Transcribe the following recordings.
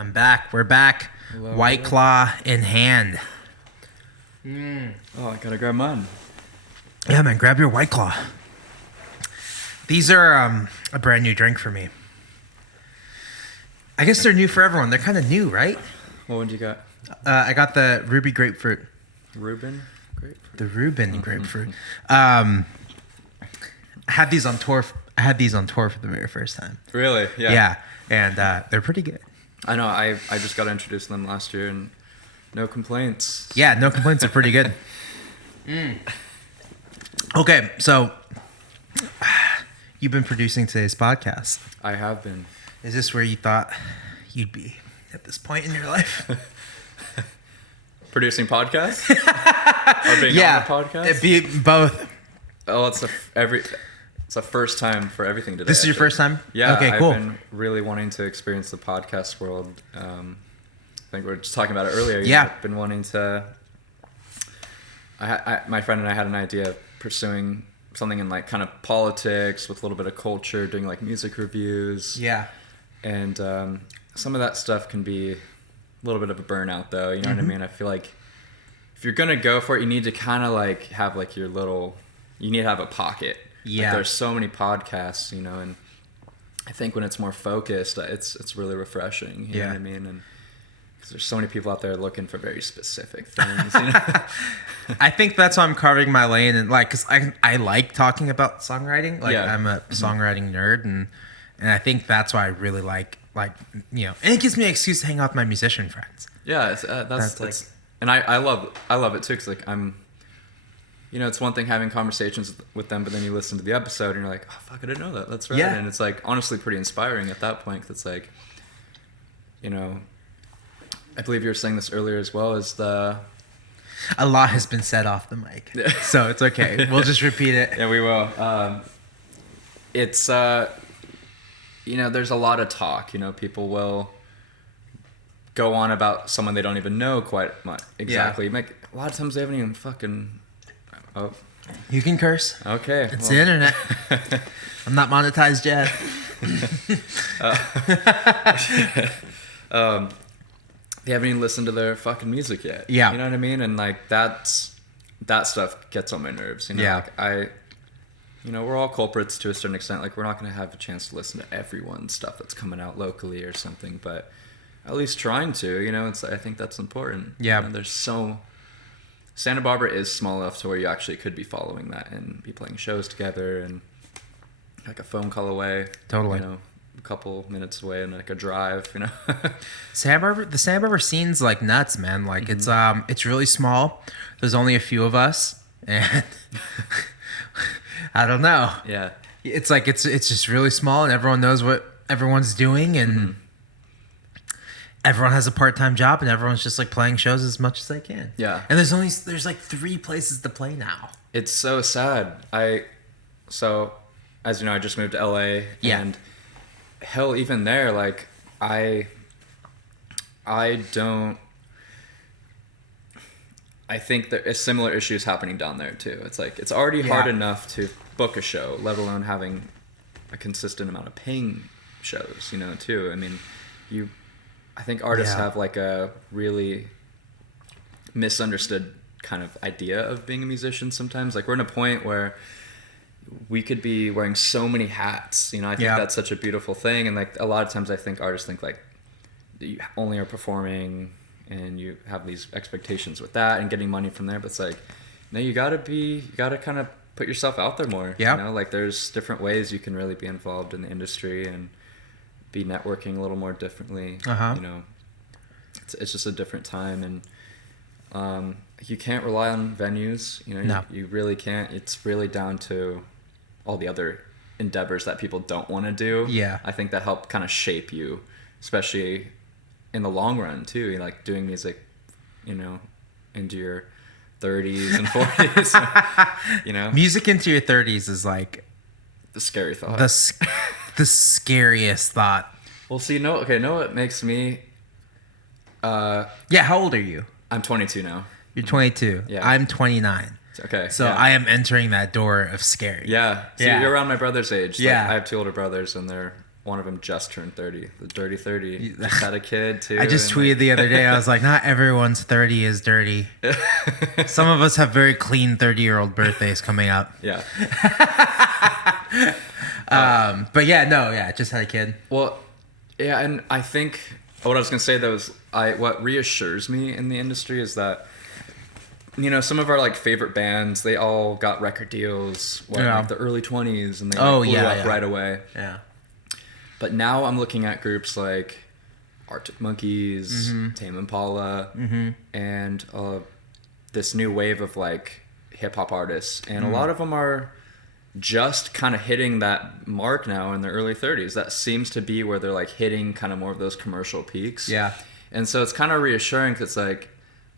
I'm back. We're back. Hello, White Claw in hand. Oh, I gotta grab mine. Yeah, man. Grab your White Claw. These are a brand new drink for me. I guess they're new for everyone. They're kind of new, right? What one do you got? I got the Ruby Grapefruit. Reuben? Grapefruit? The Reuben Grapefruit. I had these on tour. I had these on tour for the very first time. Really? Yeah. Yeah, and they're pretty good. I know. I just got introduced to them last year, and no complaints. Yeah, no complaints. They're pretty good. Okay, so you've been producing today's podcast. I have been. Is this where you thought you'd be at this point in your life? Producing podcasts? Or being on a podcast? It'd be both. Oh, it's a first time for everything today. This is your first time? Yeah. Okay, cool. I've been really wanting to experience the podcast world. I think we were just talking about it earlier. Yeah. I've been wanting to. My friend and I had an idea of pursuing something in like kind of politics with a little bit of culture, doing like music reviews. Yeah. And some of that stuff can be a little bit of a burnout, though. You know what I mean? I feel like if you're gonna go for it, you need to kind of like have like your little. You need to have a pocket. Yeah. Like, there's so many podcasts, you know, and I think when it's more focused, it's really refreshing. You know what I mean? And because there's so many people out there looking for very specific things. You know? I think that's why I'm carving my lane, and like, cause I like talking about songwriting. Like, I'm a songwriting nerd, and I think that's why I really like you know, and it gives me an excuse to hang out with my musician friends. Yeah, and I love it too, because like you know, it's one thing having conversations with them, but then you listen to the episode and you're like, oh fuck, I didn't know that. That's right. Yeah. And it's like honestly pretty inspiring at that point, 'cause it's like, you know, I believe you were saying this earlier as well, is a lot has been said off the mic, so it's okay. We'll just repeat it. Yeah, we will. It's you know, there's a lot of talk. You know, people will go on about someone they don't even know quite much exactly. Yeah. A lot of times they haven't even fucking. Oh, You can curse. okay. It's the internet. I'm not monetized yet. They haven't even listened to their fucking music yet. Yeah. You know what I mean? And like that stuff gets on my nerves. You know, Yeah. like you know, we're all culprits to a certain extent. Like, we're not going to have a chance to listen to everyone's stuff that's coming out locally or something, but at least trying to, you know, I think that's important. Yeah. You know, Santa Barbara is small enough to where you actually could be following that and be playing shows together and like a phone call away. Totally. You know, a couple minutes away and like a drive, you know. The Santa Barbara scene's like nuts, man. Like, it's really small. There's only a few of us, and I don't know. Yeah. It's like it's just really small, and everyone knows what everyone's doing, and everyone has a part-time job, and everyone's just like playing shows as much as they can. Yeah. And there's like 3 places to play now. It's so sad. So as you know, I just moved to LA. Yeah. And hell, even there, like I think there is similar issues happening down there too. It's like it's already hard enough to book a show, let alone having a consistent amount of paying shows, you know, too. I mean, I think artists have like a really misunderstood kind of idea of being a musician sometimes. Like, we're in a point where we could be wearing so many hats, you know. I think that's such a beautiful thing, and like a lot of times I think artists think like you only are performing and you have these expectations with that and getting money from there, but it's like, no, you gotta kind of put yourself out there more. You know, like there's different ways you can really be involved in the industry and be networking a little more differently. You know, it's just a different time, and you can't rely on venues. You know, no. You really can't. It's really down to all the other endeavors that people don't want to do. Yeah, I think that help kind of shape you, especially in the long run too. You know, like doing music, you know, into your 30s and 40s. You know, music into your 30s is like the scary thought. The scariest thought. Well, see, know what makes me. How old are you? I'm 22 now. You're 22. Yeah. I'm 29. Okay. So I am entering that door of scary. Yeah. So you're around my brother's age. Yeah. Like, I have 2 older brothers, and one of them just turned 30. The dirty 30. Just had a kid too. I just tweeted the other day. I was like, not everyone's 30 is dirty. Some of us have very clean 30-year-old birthdays coming up. Yeah. But yeah, just had a kid. Well, yeah, and I think what I was gonna say though is what reassures me in the industry is that, you know, some of our like favorite bands, they all got record deals like the early 20s, and they blew up right away. Yeah. But now I'm looking at groups like Arctic Monkeys, Tame Impala, and this new wave of like hip hop artists, and a lot of them are just kind of hitting that mark now in their early 30s. That seems to be where they're like hitting kind of more of those commercial peaks. Yeah. And so it's kind of reassuring, because it's like,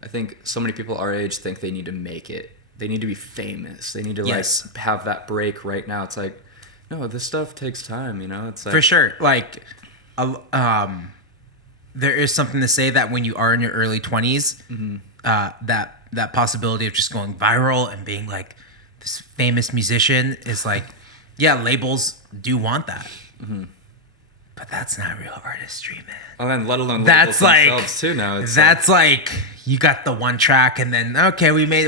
I think so many people our age think they need to make it. They need to be famous. They need to like have that break right now. It's like, no, this stuff takes time, you know? It's like, for sure. Like, there is something to say that when you are in your early 20s, that possibility of just going viral and being like this famous musician is like, yeah, labels do want that. But that's not real artistry, man. And then let alone that's like themselves too now. It's that's like you got the one track, and then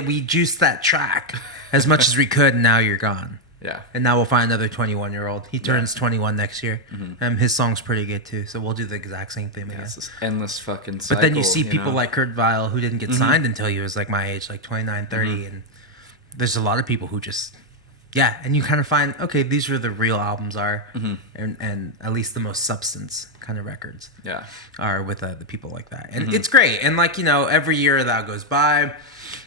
we juiced that track as much as we could, and now you're gone. Yeah. And now we'll find another 21-year-old. He turns 21 next year. His song's pretty good too, so we'll do the exact same thing again. It's this endless fucking cycle. But then you see people like Kurt Vile who didn't get signed until he was like my age, like 29, 30, and there's a lot of people who just and you kind of find, okay, these are the real albums are, and at least the most substance kind of records are with the people like that. And it's great. And like, you know, every year that goes by,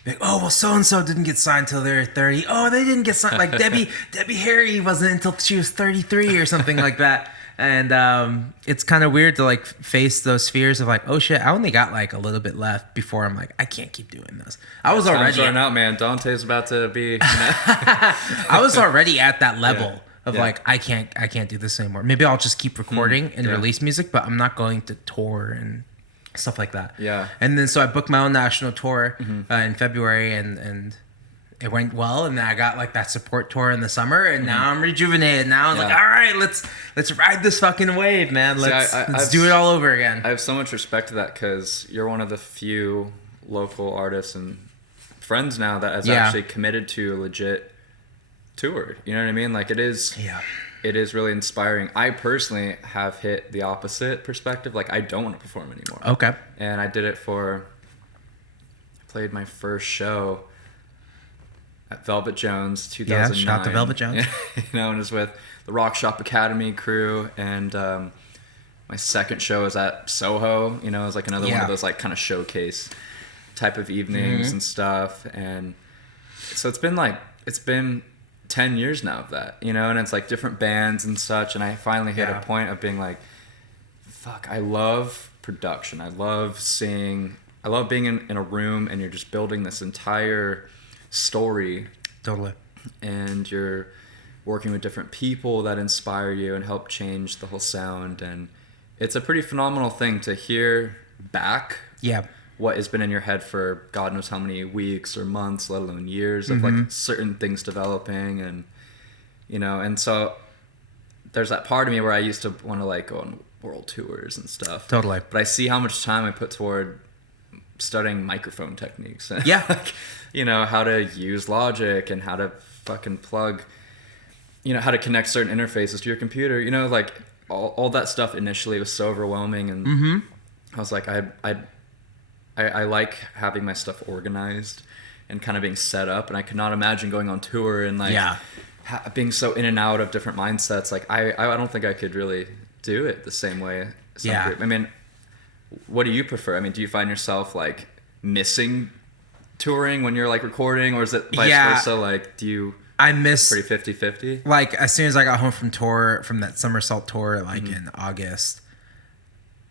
like, oh, well, so-and-so didn't get signed till they're 30. Oh, they didn't get signed. Like Debbie Harry wasn't until she was 33 or something like that. And it's kind of weird to like face those fears of like, oh shit, I only got like a little bit left before I'm like, I can't keep doing this. I was already running out, man. Dante's about to be. You know? I was already at that level of like, I can't do this anymore. Maybe I'll just keep recording and release music, but I'm not going to tour and stuff like that. Yeah. And then so I booked my own national tour in February, and it went well, and then I got like that support tour in the summer, and now I'm rejuvenated. Now I'm like, all right, let's ride this fucking wave, man. Let's do it all over again. I have so much respect to that, because you're one of the few local artists and friends now that has actually committed to a legit tour. You know what I mean? Like it is really inspiring. I personally have hit the opposite perspective. Like I don't want to perform anymore. Okay. And I did it I played my first show at Velvet Jones, 2009. Yeah, shout out to Velvet Jones. You know, and it was with the Rock Shop Academy crew, and my second show was at Soho. You know, it was like another one of those like kind of showcase type of evenings and stuff. And so it's been 10 years now of that, you know, and it's like different bands and such. And I finally hit a point of being like, fuck, I love production. I love being in a room and you're just building this entire story. Totally. And you're working with different people that inspire you and help change the whole sound. And it's a pretty phenomenal thing to hear back what has been in your head for God knows how many weeks or months, let alone years of like certain things developing. And, you know, and so there's that part of me where I used to want to like go on world tours and stuff. Totally. But I see how much time I put toward studying microphone techniques. Yeah. You know, how to use Logic and how to fucking plug, you know, how to connect certain interfaces to your computer. You know, like all that stuff initially was so overwhelming. And I was like, I like having my stuff organized and kind of being set up. And I could not imagine going on tour and like being so in and out of different mindsets. Like I don't think I could really do it the same way. I mean, what do you prefer? I mean, do you find yourself like missing touring when you're like recording, or is it vice versa? Like, I miss pretty 50-50? Like as soon as I got home from that Somersault tour, like in August,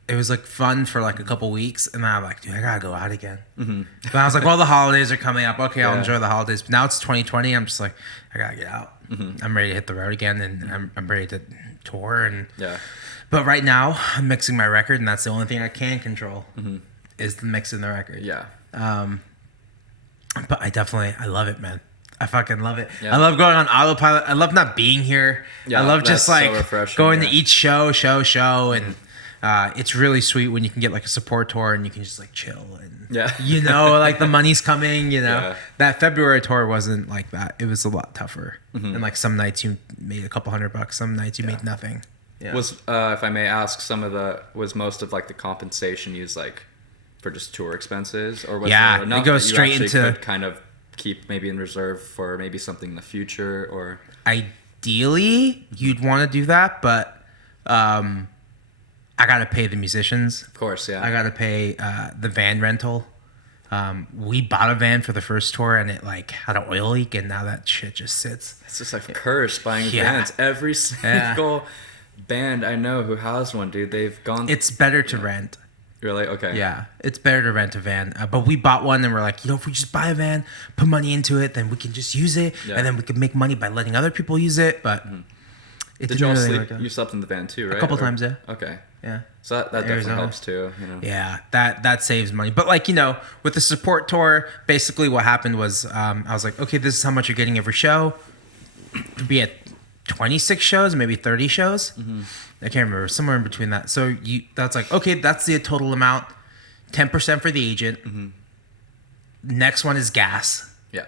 it was like fun for like a couple weeks, and then I'm like, dude, I gotta go out again. But I was like, well, the holidays are coming up. Okay, I'll enjoy the holidays. But now it's 2020. I'm just like, I gotta get out. I'm ready to hit the road again, and I'm ready to tour. And but right now, I'm mixing my record, and that's the only thing I can control is the mixing the record. Yeah. But I love it, man. I fucking love it. Yeah. I love going on autopilot. I love not being here. Yeah, I love just like so going to each show, and it's really sweet when you can get like a support tour and you can just like chill and you know, like the money's coming. You know, that February tour wasn't like that. It was a lot tougher. And like some nights you made a couple $100, some nights you made nothing. Yeah. Was if I may ask, was most of like the compensation used like for just tour expenses, or was there enough it goes that you straight actually into could kind of keep maybe in reserve for maybe something in the future? Or ideally you'd want to do that, but I gotta pay the musicians. Of course, yeah. I gotta pay the van rental. We bought a van for the first tour and it like had an oil leak, and now that shit just sits. It's just like a curse buying vans. Every single band I know who has one, dude, they've gone. It's better to rent. Really? Okay. Yeah, it's better to rent a van. But we bought one and we're like, you know, if we just buy a van, put money into it, then we can just use it, and then we can make money by letting other people use it. But it did you all really sleep? You slept in the van too, right? A couple times, yeah. Okay. Yeah. So that definitely helps too, you know. Yeah, that saves money. But like, you know, with the support tour, basically what happened was I was like, okay, this is how much you're getting every show. Be at 26 shows, maybe 30 shows. I can't remember, somewhere in between that. So that's like, okay, that's the total amount. 10% for the agent. Next one is gas. Yeah.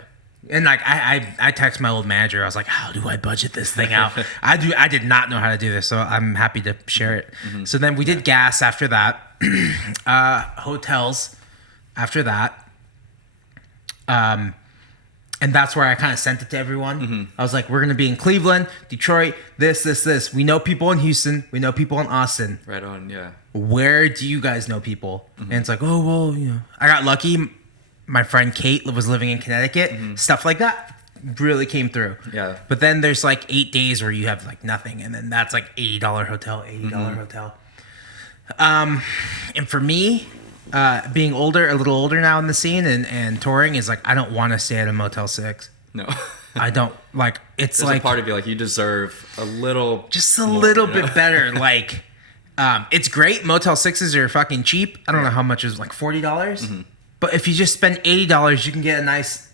And like I text my old manager. I was like, how do I budget this thing out? I did not know how to do this, so I'm happy to share it. So then we did gas after that. Hotels after that. And that's where I kind of sent it to everyone. I was like, we're going to be in Cleveland, Detroit, this. We know people in Houston. We know people in Austin. Right on, yeah. Where do you guys know people? And it's like, oh, well, you know. I got lucky. My friend Kate was living in Connecticut. Stuff like that really came through. Yeah. But then there's like 8 days where you have like nothing. And then that's like $80 hotel, $80 hotel. And for me, being a little older now in the scene and touring is like, I don't want to stay at a Motel 6. No. I don't like, it's There's like a part of you like you deserve a little, just a little bit better. Like, it's great. Motel 6s are fucking cheap. I don't know how much is like $40. But if you just spend $80, you can get a nice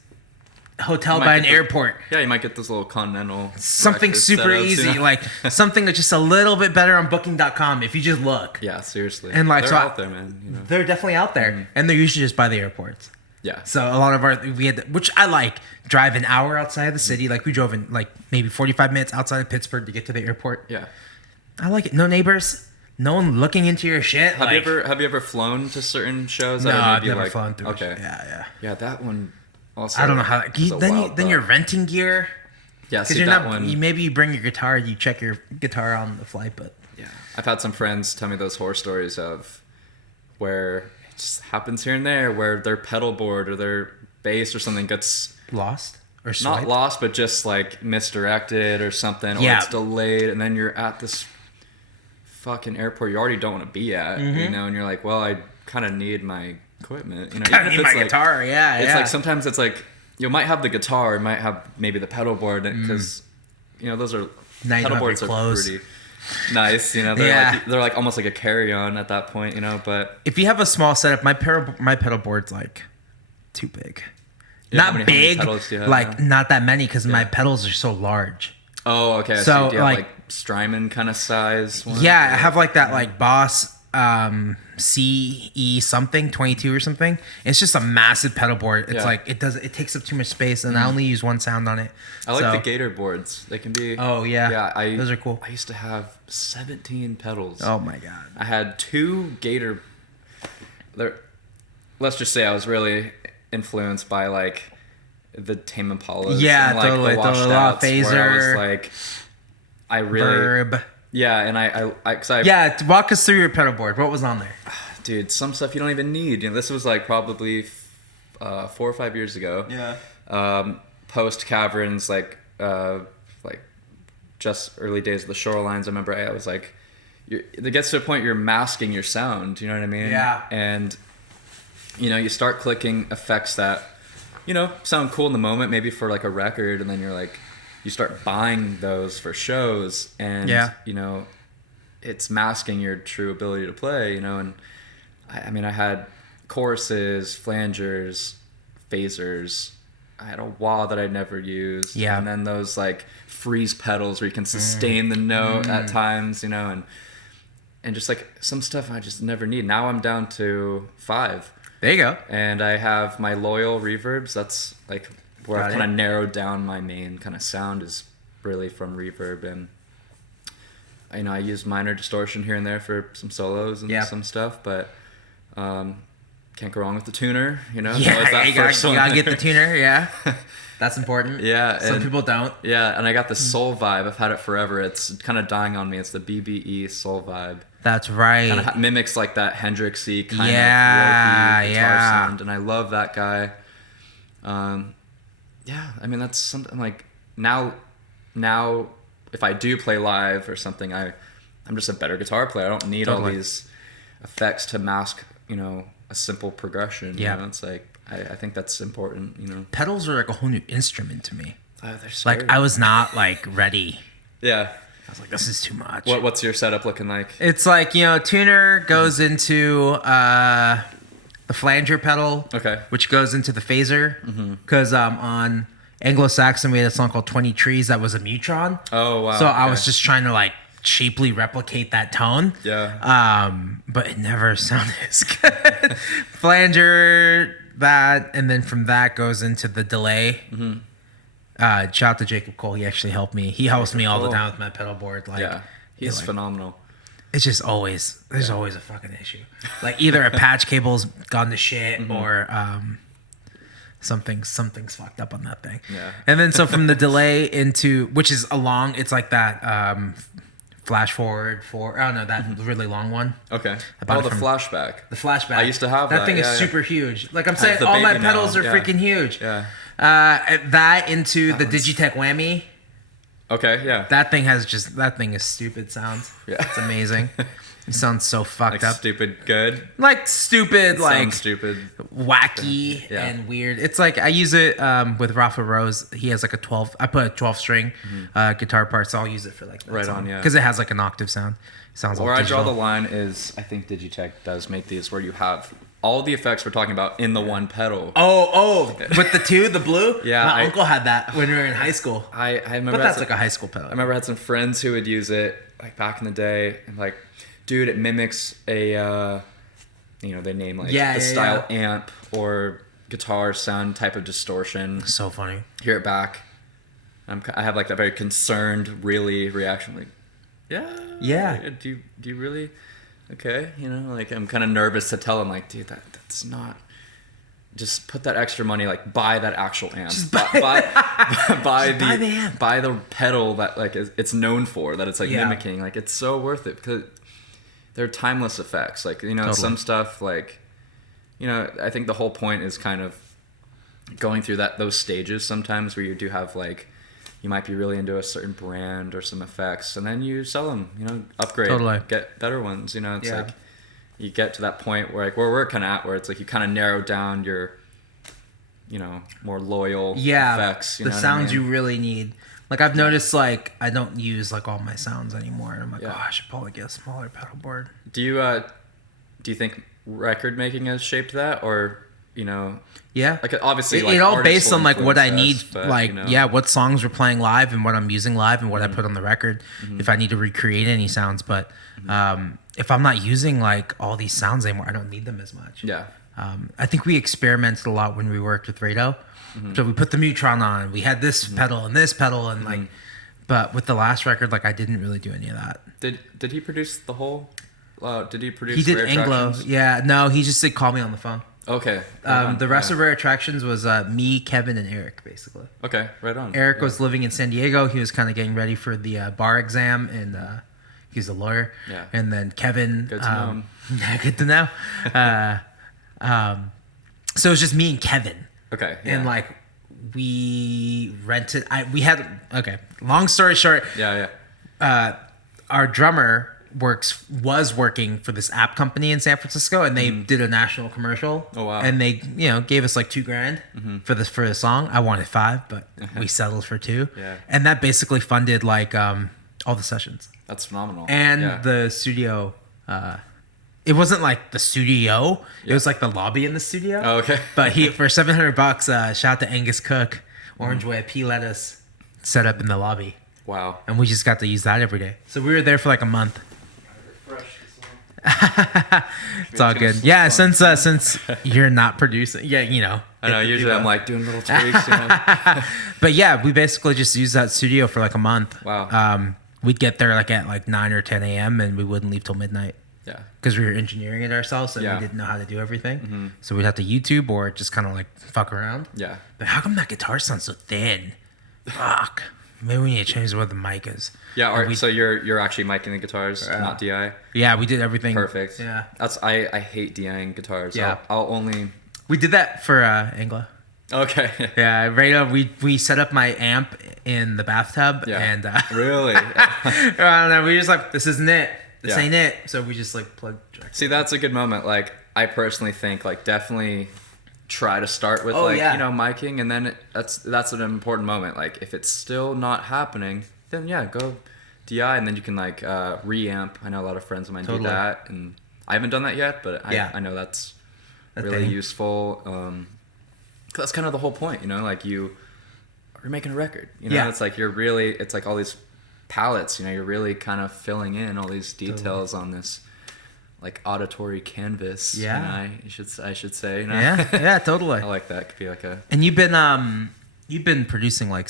hotel by an airport. Yeah, you might get this little continental. Something super easy, you know? Like something that's just a little bit better on Booking.com if you just look. Yeah, seriously. And like, they're out there, man. You know? They're definitely out there, and they're usually just by the airports. Yeah. So a lot of we had, which I like, drive an hour outside of the city. Like we drove in like maybe 45 minutes outside of Pittsburgh to get to the airport. Yeah. I like it. No neighbors. No one looking into your shit. Have you ever flown to certain shows? No, I've never flown through. Okay. Yeah, that one. Also, I don't know how. Then you're renting gear. Yeah, because you're not. Maybe you bring your guitar. You check your guitar on the flight, but yeah, I've had some friends tell me those horror stories of where it just happens here and there, where their pedal board or their bass or something gets lost or swiped? Not lost, but just like misdirected or something, or it's delayed, and then you're at this fucking airport you already don't want to be at, you know, and you're like, well, I kind of need my equipment, you know, even if it's my guitar, it's like sometimes it's like you might have the guitar, might have maybe the pedal board, because you know those are pedal boards are pretty nice, you know, they're like almost like a carry-on at that point, you know. But if you have a small setup, my pedal board's like too big. Yeah, not big, like now? Not that many, because my pedals are so large. Oh, okay. So do you have like Strymon kind of size one? Yeah, I have like that like Boss CE something 22 or something. It's just a massive pedal board. It's like it takes up too much space, and I only use one sound on it. I like the Gator boards. They can be. Oh yeah. Yeah, those are cool. I used to have 17 pedals. Oh my god. I had 2 Gator. Let's just say I was really influenced by like the Tame Impalas. Yeah, and, like, totally. The washed Phaser. Where I was like, I really. Verb. Yeah, and I yeah, walk us through your pedal board. What was on there? Dude, some stuff you don't even need. You know, this was like probably 4 or 5 years ago. Yeah. Post Caverns, like just early days of the Shorelines. I remember I was like, it gets to a point you're masking your sound. You know what I mean? Yeah. And you know, you start clicking effects that, you know, sound cool in the moment, maybe for like a record, and then you're like, you start buying those for shows, and you know, it's masking your true ability to play, you know. And I mean, I had choruses, flangers, phasers, I had a wah that I never used. Yeah. And then those like freeze pedals where you can sustain the note at times, you know, and just like some stuff I just never need. Now I'm down to 5. There you go. And I have my loyal reverbs. That's like where I've kind of narrowed down my main kind of sound is really from reverb. And you know, I use minor distortion here and there for some solos and some stuff, but can't go wrong with the tuner, you know? Yeah, you gotta get the tuner, yeah. That's important. Yeah. Some people don't. Yeah, and I got the soul vibe. I've had it forever. It's kind of dying on me. It's the BBE soul vibe. That's right. Kind of mimics like that Hendrixy kind of warpy guitar sound, and I love that guy. Yeah, I mean that's something like now if I do play live or something, I'm just a better guitar player. I don't need all these effects to mask, you know, a simple progression. Yeah, you know? It's like I think that's important. You know, pedals are like a whole new instrument to me. They're scary. Like I was not like ready. Yeah. I was like, this is too much. What's your setup looking like? It's like, you know, tuner goes into the flanger pedal, which goes into the phaser. Because on Anglo-Saxon, we had a song called 20 Trees that was a Mutron. Oh, wow. So I was just trying to like cheaply replicate that tone. Yeah. But it never sounded as good. Flanger, that, and then from that goes into the delay. Shout out to Jacob Cole. He actually helped me. He helps me all the time with my pedal board. Like, yeah, he's phenomenal. It's just always there's always a fucking issue. Like either a patch cable's gone to shit or something's fucked up on that thing. Yeah. And then so from the delay into which is a long, it's like that flash forward that really long one. Okay. The flashback. The flashback. I used to have that. That thing is super huge. Like I'm saying, all my pedals are freaking huge. Yeah. That into the Digitech whammy. Okay, yeah. That thing is stupid sounds. Yeah. It's amazing. It sounds so fucked up. Stupid good. Like stupid, sounds stupid. Wacky and weird. It's like I use it with Rafa Rose. He has like I put a 12 string guitar part, so I'll use it for like that. Right on, yeah. Because it has like an octave sound. It sounds where like I draw the line is I think Digitech does make these where you have all the effects we're talking about in the one pedal. Oh, with the blue? Yeah. My uncle had that when we were in high school. I remember but that's like a high school pedal. I remember I had some friends who would use it like back in the day and like, dude, it mimics a, they name like the style amp or guitar sound type of distortion. So funny. Hear it back. I have like that very concerned, really reaction. Like, yeah. Do you really? Okay, like I'm kind of nervous to tell him like, dude, that's not. Just put that extra money, like buy that actual amp. Just buy the amp. Buy the pedal that like it's known for, that it's like mimicking. Like it's so worth it because they're timeless effects. Like totally. Some stuff like, I think the whole point is kind of going through those stages sometimes where you do have like. You might be really into a certain brand or some effects, and then you sell them, upgrade, totally. Get better ones. It's like you get to that point where like where we're kind of at, where it's like you kind of narrow down your, more loyal effects. The sounds you really need. Like I've noticed, like I don't use like all my sounds anymore, and I'm like, oh, I should probably get a smaller pedal board. Do you think record making has shaped that, or? Yeah, like obviously it all based on like what I need, but, what songs we're playing live and what I'm using live and what I put on the record. If I need to recreate any sounds, but if I'm not using like all these sounds anymore, I don't need them as much. I think we experimented a lot when we worked with Rado. So we put the Mutron on, we had this pedal and this pedal and like, but with the last record, like I didn't really do any of that. Did he produce the whole? Did he produce? He did Anglo. Yeah, no, he just did call me on the phone. Okay. The rest of Rare Attractions was me, Kevin, and Eric, basically. Okay, right on. Eric was living in San Diego. He was kind of getting ready for the bar exam, and he's a lawyer. Yeah. And then Kevin. Good to know him. Yeah, good to know. So it was just me and Kevin. Okay. Yeah. And like we rented. Long story short. Yeah. Our drummer was working for this app company in San Francisco, and they did a national commercial. Oh wow! And they gave us like $2,000 for the song. I wanted $5,000, but we settled for $2,000. Yeah. And that basically funded like all the sessions. That's phenomenal. And the studio. It wasn't like the studio. It was like the lobby in the studio. Oh, okay. But for $700, shout out to Angus Cook. Orange Way, pea lettuce set up in the lobby. Wow. And we just got to use that every day. So we were there for like a month. It's all good. Yeah, since you're not producing, I know. Usually I'm like doing little tweaks. But yeah, we basically just used that studio for like a month. Wow. We'd get there like at like 9 or 10 a.m. and we wouldn't leave till midnight. Yeah. Because we were engineering it ourselves and we didn't know how to do everything. Mm-hmm. So we'd have to YouTube or just kind of like fuck around. Yeah. But how come that guitar sounds so thin? Fuck. Maybe we need to change where the mic is. Yeah, so you're actually micing the guitars, not DI? Yeah, we did everything. Perfect. Yeah. I hate DIing guitars. Yeah. I'll only... We did that for Angla. Okay. Yeah, right. We set up my amp in the bathtub. Yeah. And really? I don't know. We just like, this isn't it. This ain't it. So we just like plugged. See, that's a good moment. Like, I personally think like definitely try to start with miking, and then that's an important moment. Like, if it's still not happening, then go DI, and then you can like reamp. I know a lot of friends of mine do that, and I haven't done that yet, but I know that's really useful. 'Cause that's kind of the whole point, like you're making a record, it's like it's like all these palettes, you're really kind of filling in all these details on this like auditory canvas. I should say. Yeah, totally. I like that. It could be like a. And you've been producing like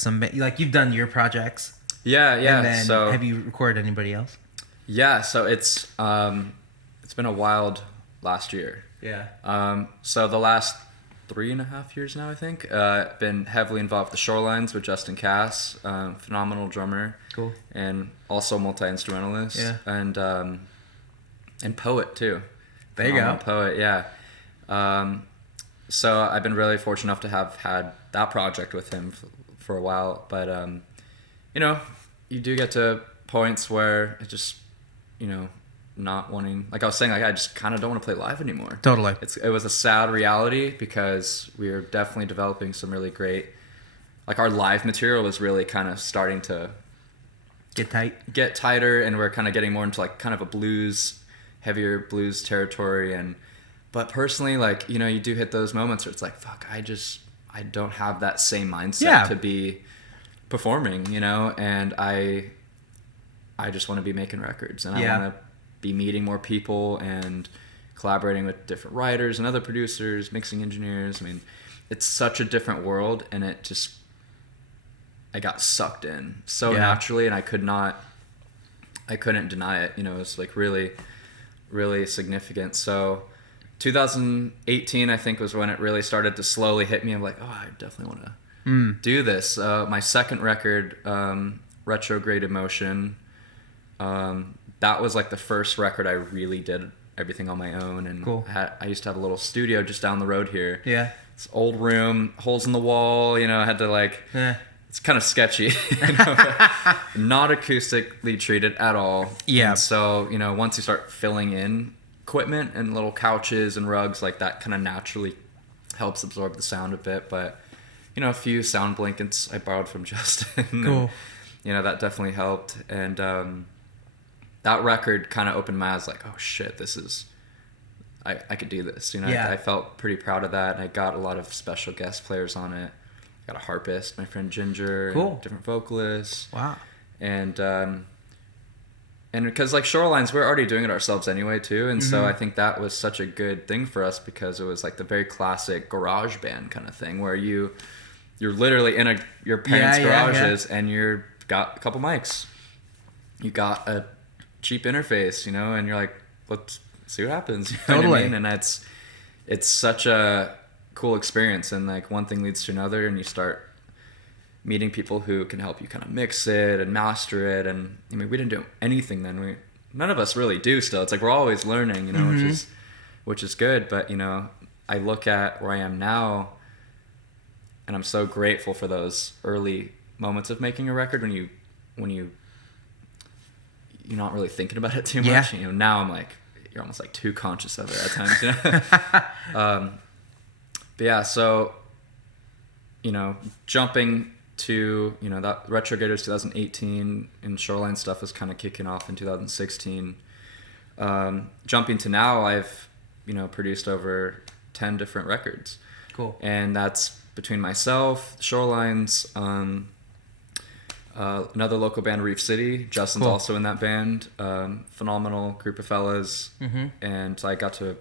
you've done your projects. Yeah. And then so have you recorded anybody else? Yeah. So it's been a wild last year. Yeah. So the last 3.5 years now, I think, been heavily involved with the Shorelines with Justin Cass, phenomenal drummer. Cool. And also multi-instrumentalist. Yeah. And poet too. There you go. Poet, yeah. So I've been really fortunate enough to have had that project with him for a while. But, you do get to points where it just, not wanting, like I was saying, like I just kind of don't want to play live anymore. Totally. It was a sad reality because we were definitely developing some really great, like our live material was really kind of starting to get tighter, and we're kind of getting more into like kind of a heavier blues territory. But personally, like, you do hit those moments where it's like, fuck, I don't have that same mindset to be performing, and I just want to be making records, and I want to be meeting more people and collaborating with different writers and other producers, mixing engineers. I mean, it's such a different world, and I got sucked in so naturally, and I couldn't deny it. It was like really, really significant. So 2018, I think, was when it really started to slowly hit me. I'm like, oh, I definitely want to do this. My second record, Retrograde Emotion, that was like the first record I really did everything on my own. And cool. I used to have a little studio just down the road here. Yeah. This old room, holes in the wall, I had to like... It's kind of sketchy, not acoustically treated at all. Yeah. And so, once you start filling in equipment and little couches and rugs, like that kind of naturally helps absorb the sound a bit. But, a few sound blankets I borrowed from Justin. Cool. And, that definitely helped. And that record kind of opened my eyes like, oh shit, I could do this. I felt pretty proud of that. And I got a lot of special guest players on it. Got a harpist, my friend Ginger. Cool. And different vocalists. Wow. And because like Shorelines, we're already doing it ourselves anyway too, and so I think that was such a good thing for us because it was like the very classic garage band kind of thing where you're literally in your parents' garages and you're got a couple mics, you got a cheap interface, and you're like, let's see what happens. You know what I mean? And it's such a cool experience, and like one thing leads to another, and you start meeting people who can help you kind of mix it and master it. And I mean, we didn't do anything then. None of us really do still. It's like we're always learning, which is good. But I look at where I am now, and I'm so grateful for those early moments of making a record when you're not really thinking about it too much. Now I'm like, you're almost like too conscious of it at times. But yeah, so, jumping to, that Retrograde was 2018 and Shoreline stuff was kind of kicking off in 2016. Jumping to now, I've, produced over 10 different records. Cool. And that's between myself, Shorelines, another local band, Reef City. Justin's also in that band. Phenomenal group of fellas. And I got to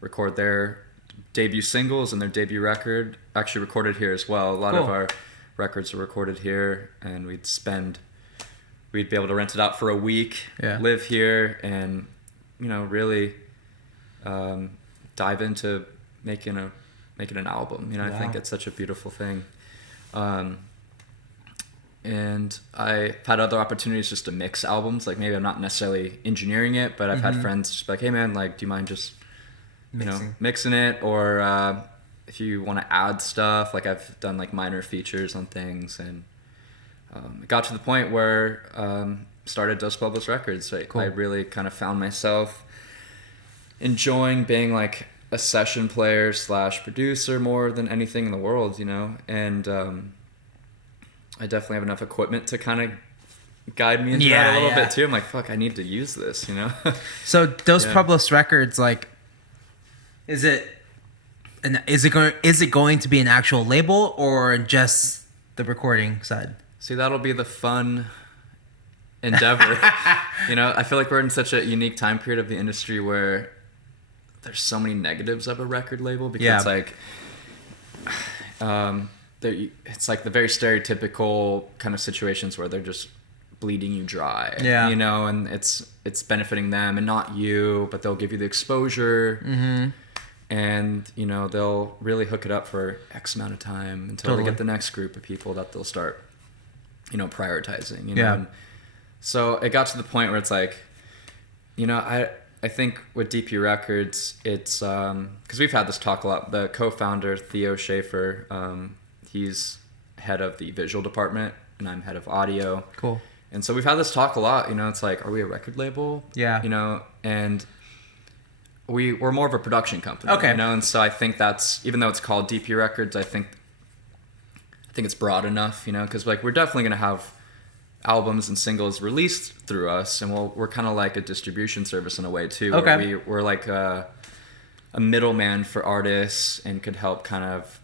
record their debut singles and their debut record. Actually recorded here as well. A lot of our records were recorded here, and we'd be able to rent it out for a week, live here, and really dive into making an album. I think it's such a beautiful thing. And I've had other opportunities just to mix albums. Like maybe I'm not necessarily engineering it, but I've had friends just be like, hey man, like, do you mind just, mixing it? Or if you want to add stuff, like I've done like minor features on things. And it got to the point where started Dust Bubbles Records. I really kind of found myself enjoying being like a session player / producer more than anything in the world, and I definitely have enough equipment to kind of guide me into that a little bit too. I'm like, fuck, I need to use this, So Dos Pueblos Records, like, is it going to be an actual label or just the recording side? See, that'll be the fun endeavor. I feel like we're in such a unique time period of the industry where there's so many negatives of a record label because it's like the very stereotypical kind of situations where they're just bleeding you dry, and it's benefiting them and not you, but they'll give you the exposure, and they'll really hook it up for X amount of time until they get the next group of people that they'll start prioritizing, and so it got to the point where it's like, I think with DP Records, it's because we've had this talk a lot. The co-founder Theo Schaefer, he's head of the visual department, and I'm head of audio. Cool. And so we've had this talk a lot. It's like, are we a record label? Yeah. And we're more of a production company. Okay. And so I think that's, even though it's called DP Records, I think it's broad enough. Because like we're definitely gonna have albums and singles released through us, and we're kind of like a distribution service in a way too. Okay. Where we're like a middleman for artists and could help kind of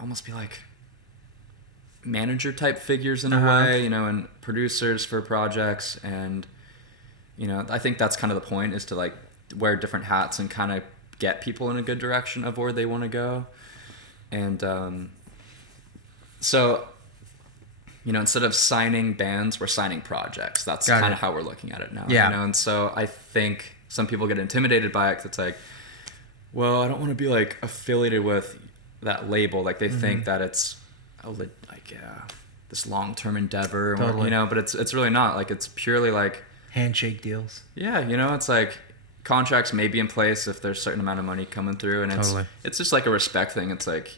almost be like manager type figures in a way, and producers for projects. And I think that's kind of the point, is to like wear different hats and kind of get people in a good direction of where they want to go. And so instead of signing bands, we're signing projects. That's kind of how we're looking at it now. And so I think some people get intimidated by it, 'cause it's like, well, I don't want to be like affiliated with that label. Like they think that it's this long-term endeavor, but it's really not. Like it's purely like handshake deals. Yeah, it's like contracts may be in place if there's a certain amount of money coming through, and it's just like a respect thing. It's like,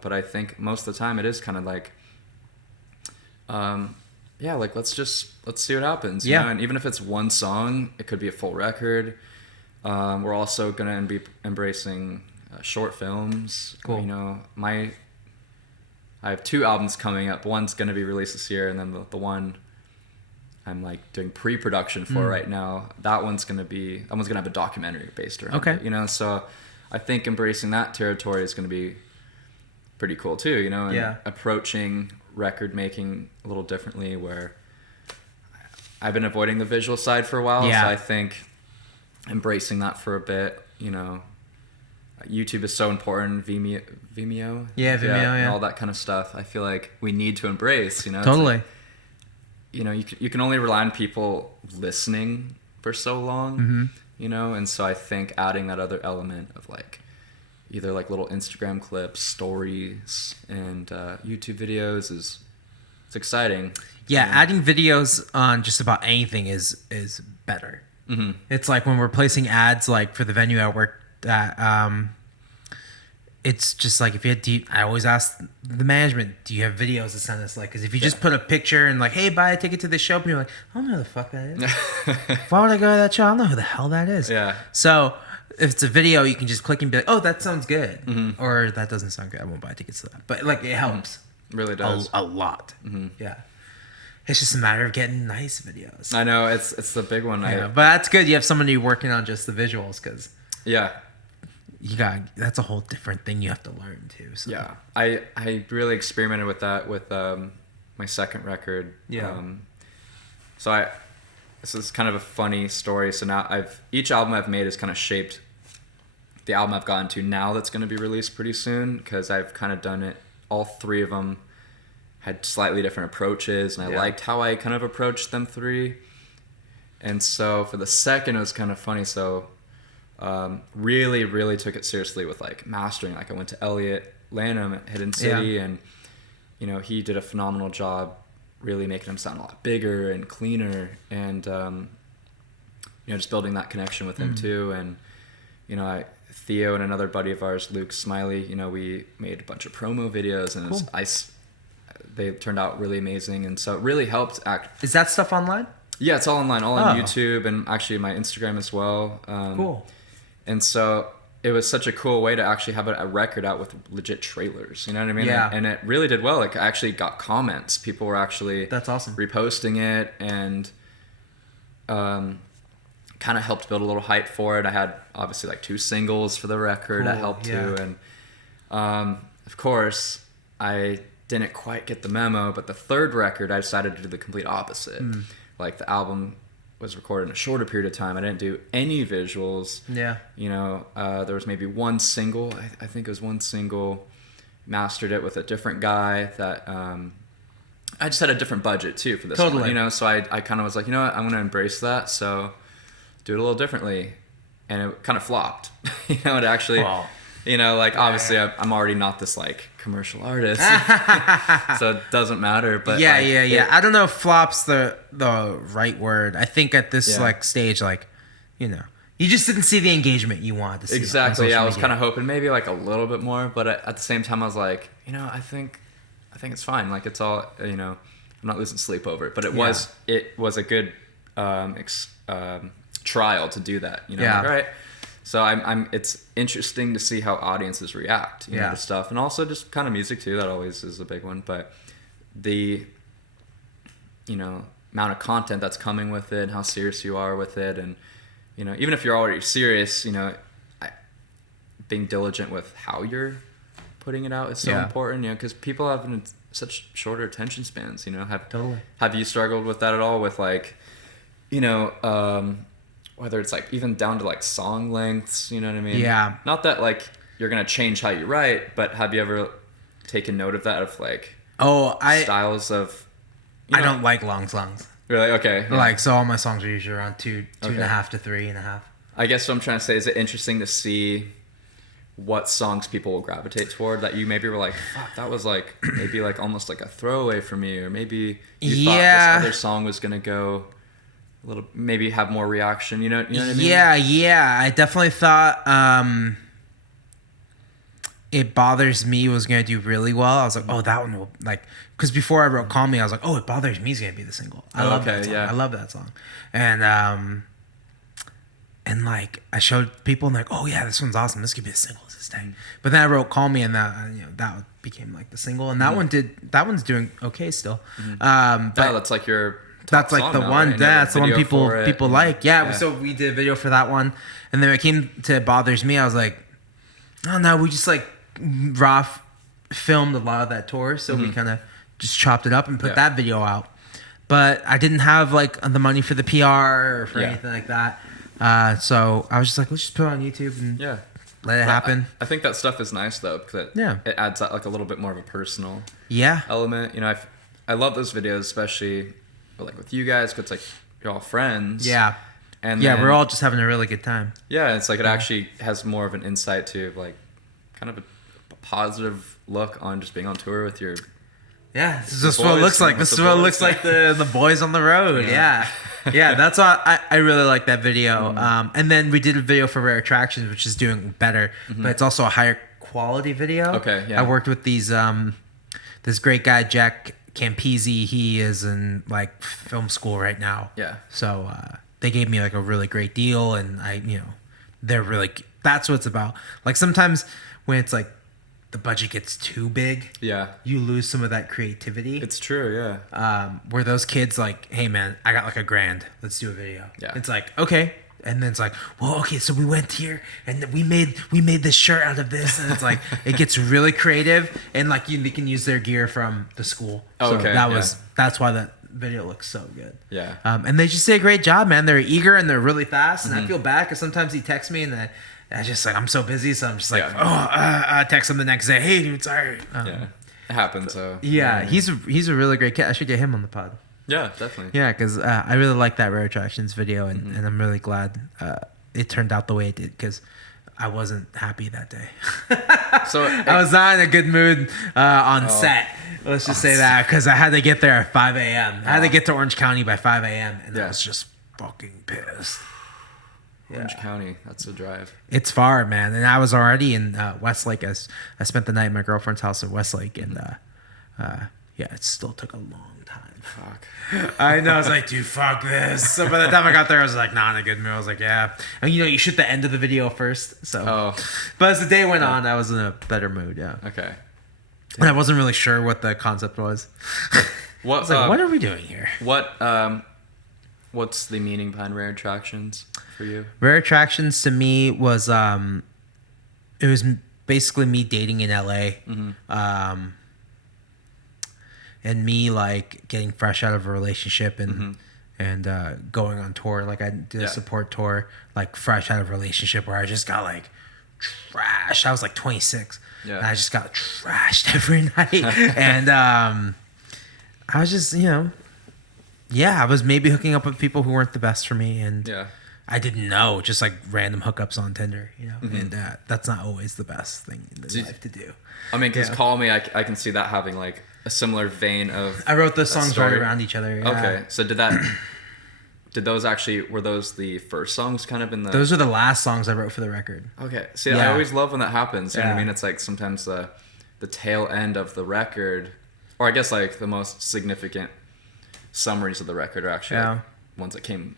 but I think most of the time it is kind of like, like let's see what happens. And even if it's one song, it could be a full record. We're also gonna be embracing short films. Cool. I have 2 albums coming up. One's gonna be released this year, and then the one I'm like doing pre-production for right now, that one's gonna have a documentary based around it. So I think embracing that territory is gonna be pretty cool too, and approaching record making a little differently, where I've been avoiding the visual side for a while. So I think embracing that for a bit, YouTube is so important. Vimeo, and all that kind of stuff. I feel like we need to embrace. Totally. Like, you can only rely on people listening for so long. And so I think adding that other element of like either like little Instagram clips, stories, and YouTube videos it's exciting. Adding videos on just about anything is better. It's like when we're placing ads, like for the venue I worked at, it's just like, if you had I always ask the management, do you have videos to send us? Like, because if you just put a picture and like, hey, buy a ticket to the show, and you're like, I don't know who the fuck that is. Why would I go to that show? I don't know who the hell that is. So if it's a video, you can just click and be like, oh, that sounds good. Or that doesn't sound good. I won't buy tickets to that. But like, it helps. Really does. A lot. Yeah. It's just a matter of getting nice videos. I know, it's the big one. But that's good. You have somebody working on just the visuals, because that's a whole different thing you have to learn too. So. Yeah, I really experimented with that with my second record. Yeah. This is kind of a funny story. So now each album I've made has kind of shaped the album I've gotten to now that's going to be released pretty soon, because I've kind of done it. All three of them had slightly different approaches, and I liked how I kind of approached them three. And so for the second, it was kind of funny. So really, really took it seriously with like mastering. Like I went to Elliot Lanham at Hidden City, and you know, he did a phenomenal job really making them sound a lot bigger and cleaner, and you know, just building that connection with him too. And you know, Theo and another buddy of ours, Luke Smiley, you know, we made a bunch of promo videos, and they turned out really amazing, and so it really helped act. Is that stuff online? Yeah, it's all online, all on YouTube, and actually my Instagram as well. Cool. And so it was such a cool way to actually have a record out with legit trailers. You know what I mean? Yeah. And it really did well. Like I actually got comments. People were actually that's awesome reposting it, and kind of helped build a little hype for it. I had obviously like 2 singles for the record that helped too. And of course, I didn't quite get the memo, but the third record, I decided to do the complete opposite. Like the album was recorded in a shorter period of time. I didn't do any visuals. Yeah. You know, there was maybe one single. I think it was one single. Mastered it with a different guy that I just had a different budget too for this one, you know, so I kind of was like, you know what, I'm going to embrace that. So do it a little differently. And it kind of flopped. You know, it actually, you know, like obviously I'm already not this like commercial artist, so it doesn't matter. But yeah. I don't know if flop's the right word. I think at this like stage, like, you know, you just didn't see the engagement you wanted to see. Exactly. Yeah, I was kind of hoping maybe like a little bit more, but at the same time I was like, you know, I think it's fine. Like it's all, you know, I'm not losing sleep over it. But it was a good trial to do that. You know, like, all right. So it's interesting to see how audiences react, you know, to stuff, and also just kind of music too. That always is a big one. But the, you know, amount of content that's coming with it, and how serious you are with it, and you know, even if you're already serious, you know, being diligent with how you're putting it out is so important. You know, because people have such shorter attention spans. You know, have you struggled with that at all? With like, you know, whether it's like even down to like song lengths, you know what I mean? Yeah. Not that like you're gonna change how you write, but have you ever taken note of that, of like styles of? I don't like long songs. Really? Okay. Yeah. Like, so all my songs are usually around 2.5 to 3.5. I guess what I'm trying to say is it interesting to see what songs people will gravitate toward that you maybe were like, fuck, that was like maybe like almost like a throwaway for me, or maybe you thought this other song was gonna go a little, maybe have more reaction, you know what I mean? Yeah. I definitely thought It Bothers Me was going to do really well. I was like, oh, that one will, like, because before I wrote Call Me, I was like, oh, It Bothers Me is going to be the single. I love that song. I love that song. And like, I showed people and like, oh yeah, this one's awesome. This could be a single. This is dang. But then I wrote Call Me, and that, you know, that became like the single, and that one's doing okay still. That's like your that's like the one. Right? That's the one people like. Yeah. So we did a video for that one, and then when it came to It Bothers Me, I was like, oh no, we just like raw filmed a lot of that tour, so we kind of just chopped it up and put that video out. But I didn't have like the money for the PR or for anything like that, so I was just like, let's just put it on YouTube and let it happen. I think that stuff is nice though, because it adds like a little bit more of a personal element. You know, I love those videos, especially like with you guys, because it's like you're all friends. And then, we're all just having a really good time. It's like it actually has more of an insight to like kind of a positive look on just being on tour with your this is just what it looks like. This is what it looks like, the boys on the road. That's why I really like that video. And then we did a video for Rare Attractions, which is doing better, but it's also a higher quality video. I worked with these this great guy, Jack Campisi. He is in like film school right now. So they gave me like a really great deal, and they're really, that's what it's about. Like sometimes when it's like the budget gets too big, you lose some of that creativity. It's true. Where those kids like, hey man, I got like $1,000, let's do a video. It's like, okay, and then it's like, well, okay, so we went here and we made this shirt out of this, and it's like it gets really creative, and like they can use their gear from the school. Oh, so okay, that's why that video looks so good. Yeah. And they just did a great job, man. They're eager and they're really fast, and I feel bad because sometimes he texts me and I just like I'm so busy, so I'm just like I text him the next day, hey dude, sorry. Yeah, it happens. So he's a really great kid. I should get him on the pod. Yeah, definitely. Yeah, because I really like that Rare Attractions video, and I'm really glad it turned out the way it did, because I wasn't happy that day. So I was not in a good mood on set. Let's just say that, because I had to get there at 5 a.m. I had to get to Orange County by 5 a.m. and I was just fucking pissed. Orange County, that's a drive. It's far, man. And I was already in Westlake. I spent the night at my girlfriend's house in Westlake, and it still took a long time. Fuck. I know. I was like, dude, fuck this. So by the time I got there, I was like, not in a good mood. I was like, yeah. And you shoot the end of the video first. So, but as the day went on, I was in a better mood. Yeah. Okay. And I wasn't really sure what the concept was. What? I was like, what are we doing here? What's the meaning behind Rare Attractions for you? Rare Attractions to me was it was basically me dating in LA. And me like getting fresh out of a relationship and going on tour. Like I did a support tour, like fresh out of a relationship where I just got like trashed. I was like 26. Yeah. And I just got trashed every night. And I was just, I was maybe hooking up with people who weren't the best for me. And I didn't know, just like random hookups on Tinder, and that's not always the best thing in life to do. I mean, because Call Me, I can see that having like a similar vein of. I wrote the songs right around each other. Yeah. Okay, so were those the first songs kind of in the. Those are the last songs I wrote for the record. Okay, see, I always love when that happens. You know what I mean? It's like sometimes the tail end of the record, or I guess like the most significant summaries of the record are actually like ones that came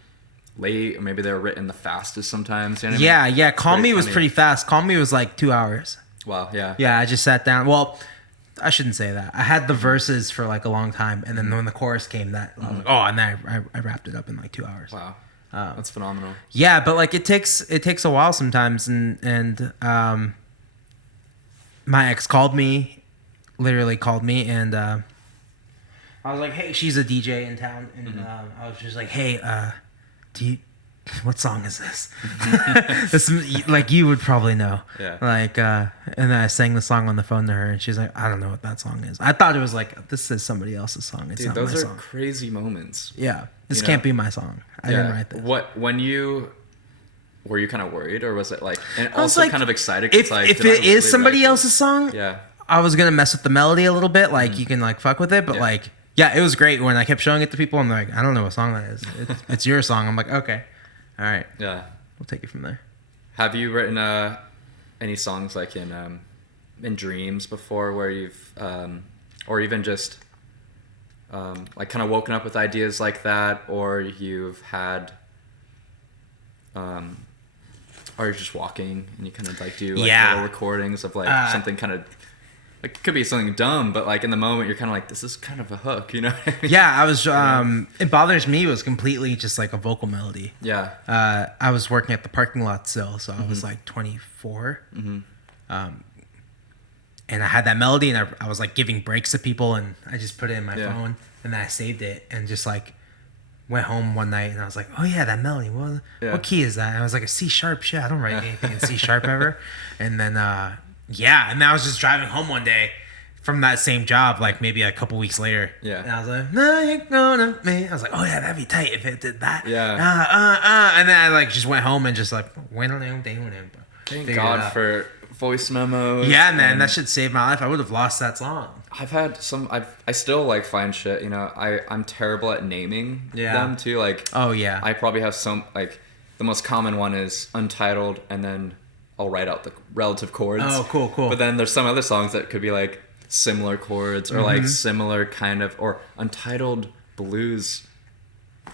late, or maybe they were written the fastest sometimes. You know what I mean? Yeah. Call Me was pretty fast. Call Me was like 2 hours. Wow, yeah. Yeah, I just sat down. Well, I shouldn't say that. I had the verses for like a long time, and then when the chorus came, I was like, and then I wrapped it up in like 2 hours. Wow, that's phenomenal. Yeah, but like it takes a while sometimes, and my ex literally called me, and I was like, hey, she's a DJ in town, and I was just like, hey, what song is this? This, like, you would probably know. Yeah. Like, and then I sang the song on the phone to her, and she's like, I don't know what that song is. I thought it was like, this is somebody else's song. It's not my song. Those are crazy moments. Yeah. This can't be my song. I didn't write this. Were you kind of worried, or was it like, and I was also like, kind of excited? If it is somebody else's song, yeah, I was gonna mess with the melody a little bit. Like, you can like fuck with it, but like, it was great when I kept showing it to people. I'm like, I don't know what song that is. It's your song. I'm like, okay. All right. Yeah. We'll take it from there. Have you written any songs like in dreams before, where you've or even just like kind of woken up with ideas like that, or you've had or you're just walking and you kind of like do like little recordings of like something kind of. Like, it could be something dumb, but like in the moment, you're kind of like, this is kind of a hook, you know? Yeah, I was. It Bothers Me was completely just like a vocal melody. Yeah. I was working at the parking lot still, so I was like 24. And I had that melody, and I was like giving breaks to people, and I just put it in my phone, and then I saved it, and just like went home one night, and I was like, oh yeah, that melody. What key is that? And I was like, a C sharp. Shit, I don't write anything in C sharp ever. And then. And then I was just driving home one day from that same job, like maybe a couple weeks later. Yeah. And I was like, no, you're gonna me. I was like, oh yeah, that'd be tight if it did that. Yeah. And then I like just went home and just like went on them. Thank God for voice memos. Yeah, man, that should save my life. I would have lost that song. I've had some. I still like find shit. You know, I'm terrible at naming them too. Like, oh yeah, I probably have some like the most common one is Untitled, and then I'll write out the relative chords. Oh, cool. But then there's some other songs that could be like similar chords or like similar kind of, or Untitled Blues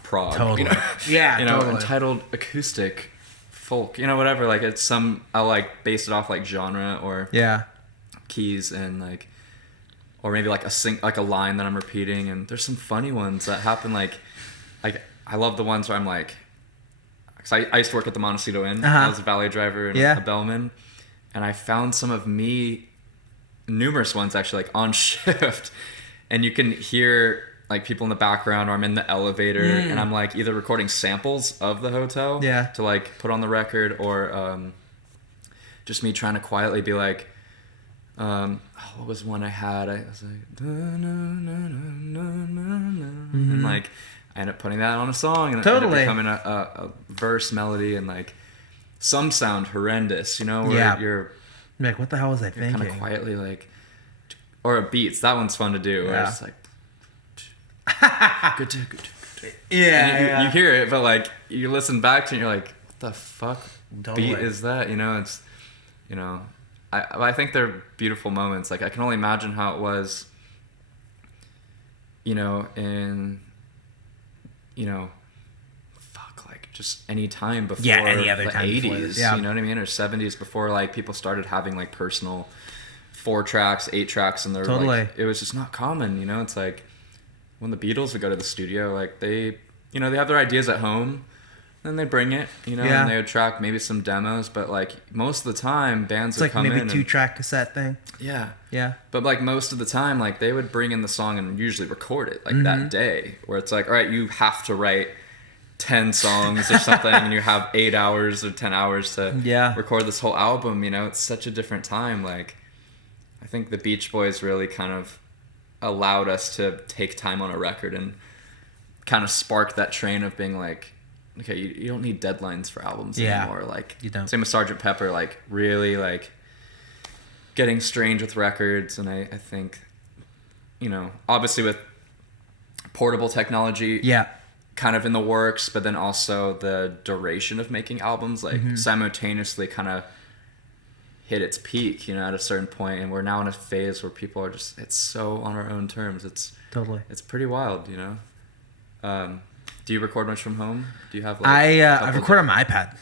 prog. Totally. You know? Yeah, you know, totally. Untitled Acoustic Folk. You know, whatever. Like it's I'll like base it off like genre or keys and like, or maybe like like a line that I'm repeating. And there's some funny ones that happen. Like I love the ones where I'm like, because I used to work at the Montecito Inn. I was a valet driver and a bellman, and I found some of me, numerous ones actually, like on shift, and you can hear like people in the background, or I'm in the elevator and I'm like either recording samples of the hotel to like put on the record, or just me trying to quietly be like, what was one I had? I was like, and like I ended up putting that on a song, and it ended up becoming a verse melody, and like some sound horrendous, you know, where you're like, what the hell was I thinking? Kind of quietly like, or a beats. That one's fun to do. Where it's like, good. Yeah, you hear it, but like you listen back to it, and you're like, what the fuck beat is that? You know, it's, you know, I think they're beautiful moments. Like I can only imagine how it was, you know, in, you know, like just any time before any other the time 80s, you know what I mean, or 70s, before like people started having like personal 4 tracks, 8 tracks, and they're like, it was just not common, you know. It's like when the Beatles would go to the studio, like they, you know, they have their ideas at home, then they bring it, you know, and they would track maybe some demos, but like most of the time bands would come in. It's like maybe 2-track cassette thing. Yeah. But like most of the time, like they would bring in the song and usually record it like that day, where it's like, all right, you have to write 10 songs or something and you have 8 hours or 10 hours to record this whole album, you know. It's such a different time. Like I think the Beach Boys really kind of allowed us to take time on a record and kind of spark that train of being like, okay, you don't need deadlines for albums anymore. Like you don't. Same with Sgt. Pepper, like really like getting strange with records. And I think, you know, obviously with portable technology kind of in the works, but then also the duration of making albums like simultaneously kind of hit its peak, you know, at a certain point, and we're now in a phase where people are just, it's so on our own terms. It's pretty wild, you know. Do you record much from home? Do you have like I record on my iPad.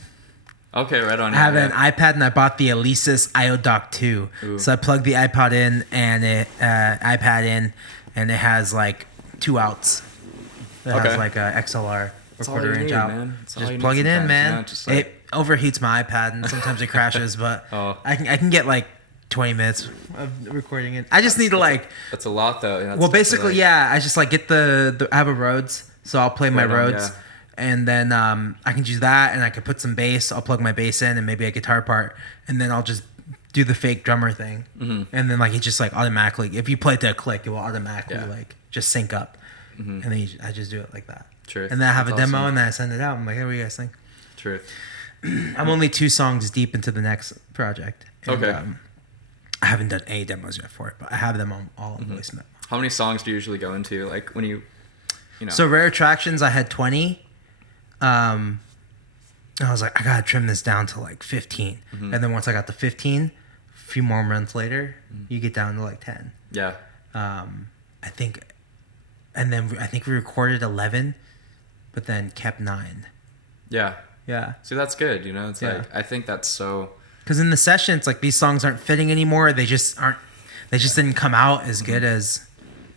Okay, right on. I have an iPad, and I bought the Alesis IO-Dock 2. Ooh. So I plugged the iPod in and iPad in, and it has like 2 outs. It has like a XLR recorder inch out. Man. Just plug it in, man. You know, just like... It overheats my iPad, and sometimes it crashes, but I can get like 20 minutes of recording it. I just need to like. That's a lot though. Yeah, well, basically, I just like get the I have a Rhodes. So I'll play my Rhodes, and then I can use that, and I can put some bass. I'll plug my bass in, and maybe a guitar part, and then I'll just do the fake drummer thing, and then like it just like automatically, if you play it to a click, it will automatically like just sync up, and then I just do it like that. True. And then I have a demo, and then I send it out. I'm like, hey, what do you guys think? True. I'm only 2 songs deep into the next project. And, okay. I haven't done any demos yet for it, but I have them all on voice memo. How many songs do you usually go into? Like when you know. So Rare Attractions, I had 20. And I was like, I gotta trim this down to like 15. And then once I got to 15, a few more months later, you get down to like 10. Yeah. I think we recorded 11, but then kept 9. Yeah. Yeah. See, that's good. You know, it's like, I think that's so. Because in the session, it's like these songs aren't fitting anymore. They just didn't come out as good as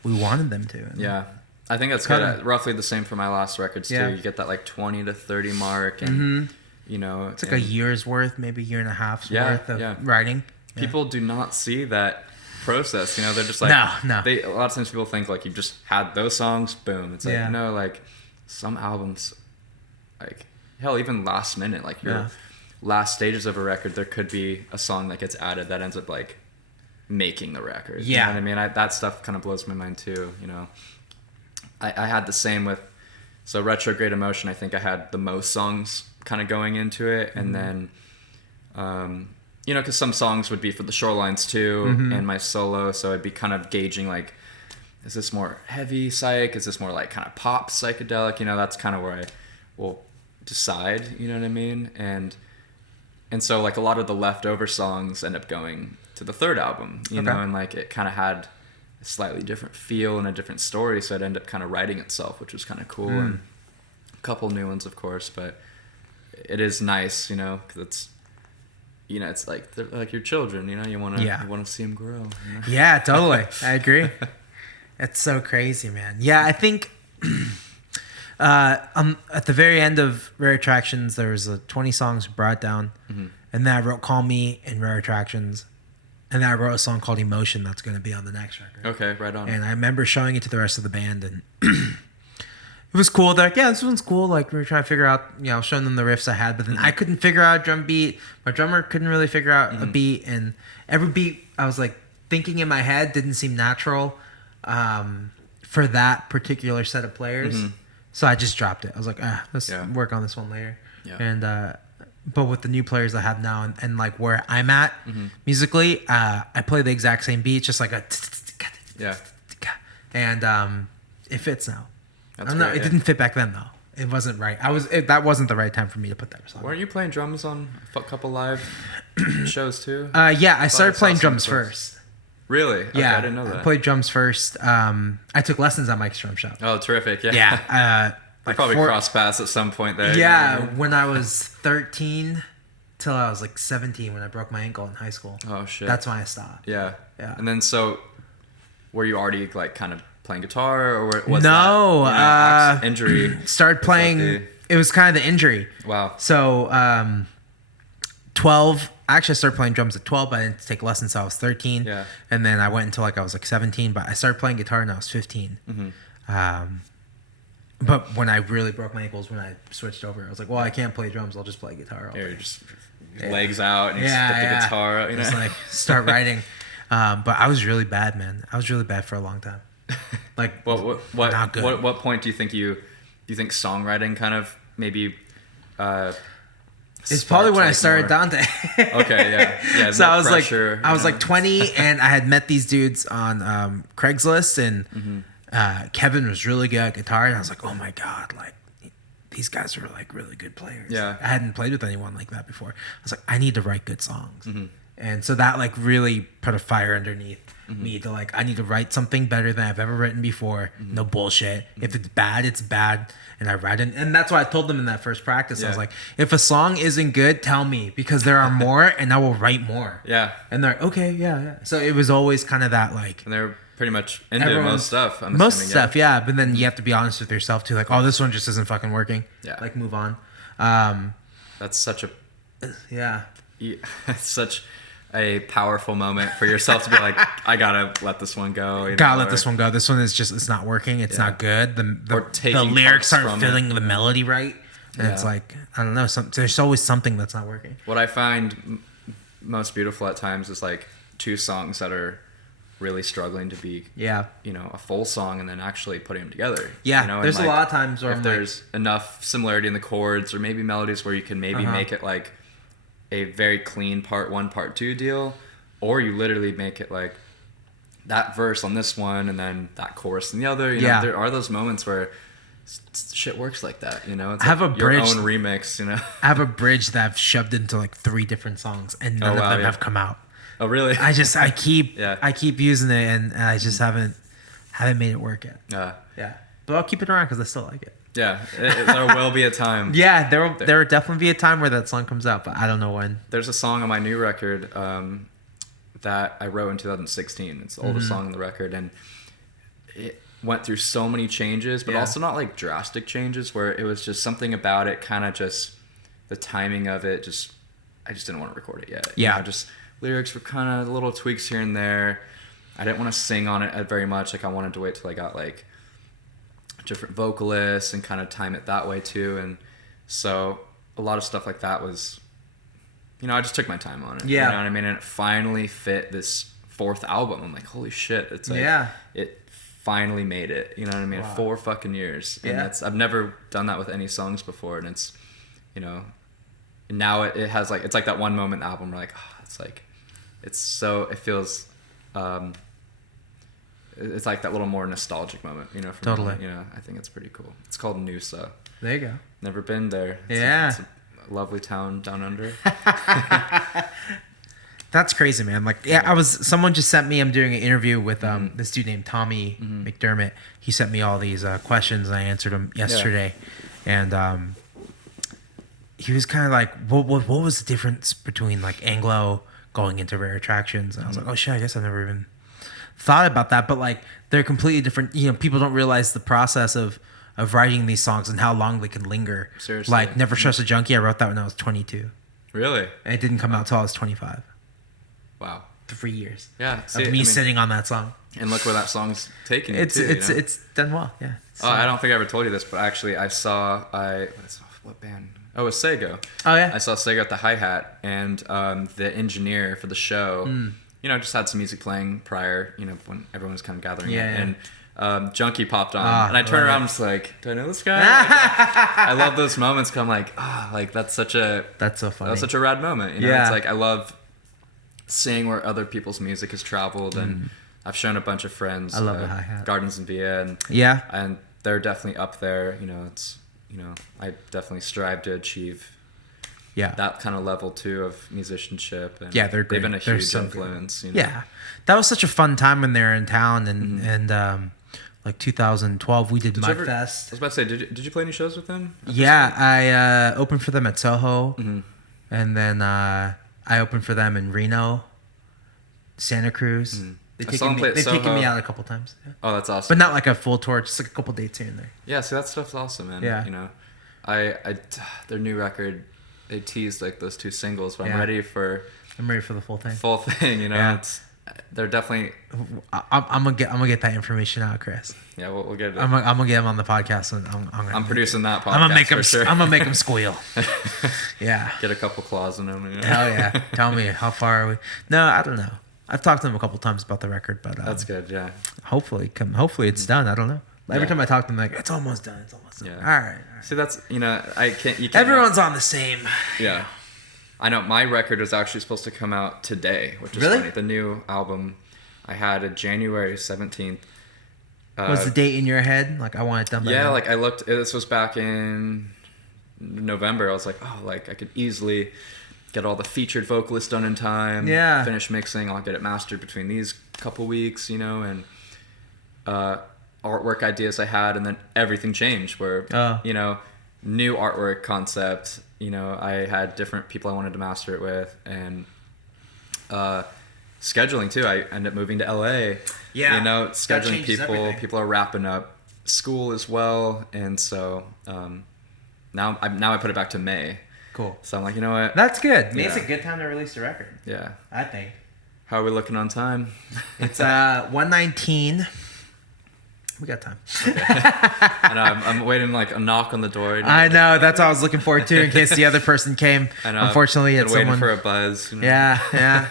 we wanted them to. Yeah. I think that's good. Roughly the same for my last records too. You get that like 20 to 30 mark, and you know, it's like a year's worth, maybe a year and a half's worth of writing. People do not see that process. You know, they're just like, no. A lot of times people think like you've just had those songs, boom. It's like no, like some albums, like hell, even last minute, like your last stages of a record, there could be a song that gets added that ends up like making the record. You know what I mean? That stuff kind of blows my mind too. You know. I had the same with, so Retrograde Emotion, I think I had the most songs kind of going into it. And then, you know, because some songs would be for the Shorelines too, and my solo. So I'd be kind of gauging like, is this more heavy psych? Is this more like kind of pop psychedelic? You know, that's kind of where I will decide, you know what I mean? And so like a lot of the leftover songs end up going to the third album, you know, and like it kind of had slightly different feel and a different story, so it ended up kind of writing itself, which was kind of cool. And a couple new ones, of course, but it is nice, you know, because it's, you know, it's like they're like your children, you know, you want to see them grow, you know? Yeah, totally. I agree. It's so crazy, man. Yeah, I think At the very end of Rare Attractions, there was 20 songs brought down, and then I wrote "Call Me" in Rare Attractions, and then I wrote a song called "Emotion" that's going to be on the next record. Okay, right on. And I remember showing it to the rest of the band, and it was cool. They're like, "Yeah, this one's cool." Like we were trying to figure out, showing them the riffs I had, but then I couldn't figure out a drum beat. My drummer couldn't really figure out a beat, and every beat I was like thinking in my head didn't seem natural for that particular set of players. So I just dropped it. I was like, let's work on this one later. Yeah. And but with the new players I have now, and like where I'm at musically, I play the exact same beat, just like a and it fits now. I don't know. It didn't fit back then though. It wasn't right. That wasn't the right time for me to put that song. Weren't you playing drums on a couple live shows too? Yeah, I started playing drums first. Really? Okay, yeah, I didn't know that. I played drums first. I took lessons at Mike's Drum Shop. Oh, terrific! Yeah. Yeah. Like probably crossed paths at some point there. Yeah, when I was 13 till I was like 17 when I broke my ankle in high school. Oh shit. That's when I stopped. Yeah. Yeah. And then so, were you already like kind of playing guitar, or was that injury? Started playing. It was kind of the injury. Wow. So 12. Actually, I started playing drums at 12, but I didn't take lessons until I was 13. Yeah. And then I went until like I was like 17, but I started playing guitar when I was 15. But when I really broke my ankles, when I switched over, I was like, well, I can't play drums. I'll just play guitar. You're just legs out and just put the guitar out. Just like start writing. But I was really bad, man. I was really bad for a long time. Like, not good. What point do you think you think songwriting kind of maybe it's probably when I started Dante. Okay, yeah. So I was pressure, like 20, and I had met these dudes on Craigslist, and Kevin was really good at guitar, and I was like, oh my god, like these guys are like really good players. Yeah, I hadn't played with anyone like that before. I was like, I need to write good songs, and so that like really put a fire underneath me to like, I need to write something better than I've ever written before. No bullshit. If it's bad, it's bad. And I write it. And that's why I told them in that first practice. I was like, if a song isn't good, tell me, because there are more and I will write more. Yeah. And they're okay. Yeah. So it was always kind of that like. And they're pretty much into most stuff. Most stuff. Yeah. But then you have to be honest with yourself too. Like, oh, this one just isn't fucking working. Yeah. Like move on. That's such a. Yeah. It's such a powerful moment for yourself to be like, I gotta let this one go. Let this one go. This one is just, it's not working. It's not good. The lyrics aren't filling the melody right. And it's like, I don't know. There's always something that's not working. What I find most beautiful at times is like two songs that are really struggling to be, a full song, and then actually putting them together. Yeah. There's a lot of times where if there's enough similarity in the chords or maybe melodies where you can maybe make it like a very clean part 1, part 2 deal, or you literally make it like that verse on this one and then that chorus in the other. You know, there are those moments where shit works like that. It's I have a your bridge, own remix. I have a bridge that I've shoved into like 3 different songs, and none of them have come out. Oh really? I keep using it, and I just haven't made it work yet. Yeah, but I'll keep it around because I still like it. Yeah, there will be a time. Yeah, there will definitely be a time where that song comes out, but I don't know when. There's a song on my new record that I wrote in 2016. It's the oldest song on the record, and it went through so many changes, but also not like drastic changes, where it was just something about it, kind of just the timing of it. I just didn't want to record it yet. Yeah, just lyrics were kind of little tweaks here and there. I didn't want to sing on it very much. Like I wanted to wait till I got like different vocalists and kind of time it that way too. And so a lot of stuff like that was, I just took my time on it. Yeah. You know what I mean? And it finally fit this 4th album. I'm like, holy shit. It's like, it finally made it. You know what I mean? Wow. 4 fucking years. And I've never done that with any songs before. And it's, now it has like, it's like that one moment in the album where like, it's like, it feels, it's like that little more nostalgic moment, for totally. Me. I think it's pretty cool. It's called Noosa. There you go. Never been there. It's a lovely town down under. That's crazy, man. Like, someone just sent me, I'm doing an interview with this dude named Tommy McDermott. He sent me all these questions, and I answered them yesterday. And he was kind of like, what was the difference between like Anglo going into Rare Attractions? And I was like, oh shit, I guess I've never even thought about that. But like, they're completely different. People don't realize the process of of writing these songs and how long they can linger. Seriously. Like Never Trust a Junkie, I wrote that when I was 22. Really? And it didn't come out till I was 25. Wow. 3 years. Yeah. See, of me sitting on that song. And look where that song's taken you It's done well. Yeah. Oh, I don't think I ever told you this, but actually I saw what band? Oh, it was Sego. Oh yeah. I saw Sego at the hi-hat, and the engineer for the show, just had some music playing prior, when everyone was kind of gathering. Yeah. And Junkie popped on, and I turned around and was like, do I know this guy? I love those moments. Cause I'm like, that's so funny. That's such a rad moment. Yeah. It's like I love seeing where other people's music has traveled, and I've shown a bunch of friends. I love the hi-hat. Gardens and Via, and and they're definitely up there. I definitely strive to achieve that kind of level too of musicianship. And they're great. They've been a huge influence. Yeah, that was such a fun time when they were in town, and like 2012 we did Mudfest. I was about to say, did you play any shows with them? Yeah, I opened for them at Soho, and then I opened for them in Reno, Santa Cruz. They've taken me out a couple times. Yeah. Oh, that's awesome. But not like a full tour, just like a couple dates here and there. Yeah, see, that stuff's awesome, man. Yeah. Their new record, they teased like those 2 singles, but I'm ready for the full thing. Full thing, they're definitely. I'm gonna get that information out, Chris. Yeah, we'll get it. I'm gonna get him on the podcast, and I'm producing that podcast. I'm gonna make him squeal. Yeah. Get a couple claws in him. Hell yeah! Tell me, how far are we? No, I don't know. I've talked to them a couple times about the record, but that's good. Yeah. Hopefully it's done. I don't know. Every time I talk to them, like, it's almost done. It's almost done. Yeah. All right. See, that's I can't. You can't. Everyone's on the same. Yeah. I know my record was actually supposed to come out today, which is funny. The new album I had a January 17th. Was the date in your head? Like, I want it done by now? Like I looked. This was back in November. I was like, I could easily get all the featured vocalists done in time. Yeah. Finish mixing. I'll get it mastered between these couple weeks, and artwork ideas I had, and then everything changed. Where new artwork concept. I had different people I wanted to master it with, and scheduling too. I ended up moving to LA. Yeah. Scheduling people. Everything. People are wrapping up school as well, and so now I put it back to May. Cool. So I'm like, you know what? That's good. May's a good time to release the record. Yeah. I think. How are we looking on time? It's 1:19. We got time. Okay. I know, I'm waiting like a knock on the door. I know. That's what I was looking forward to in case the other person came. I know. Unfortunately, it's waiting for a buzz. Yeah.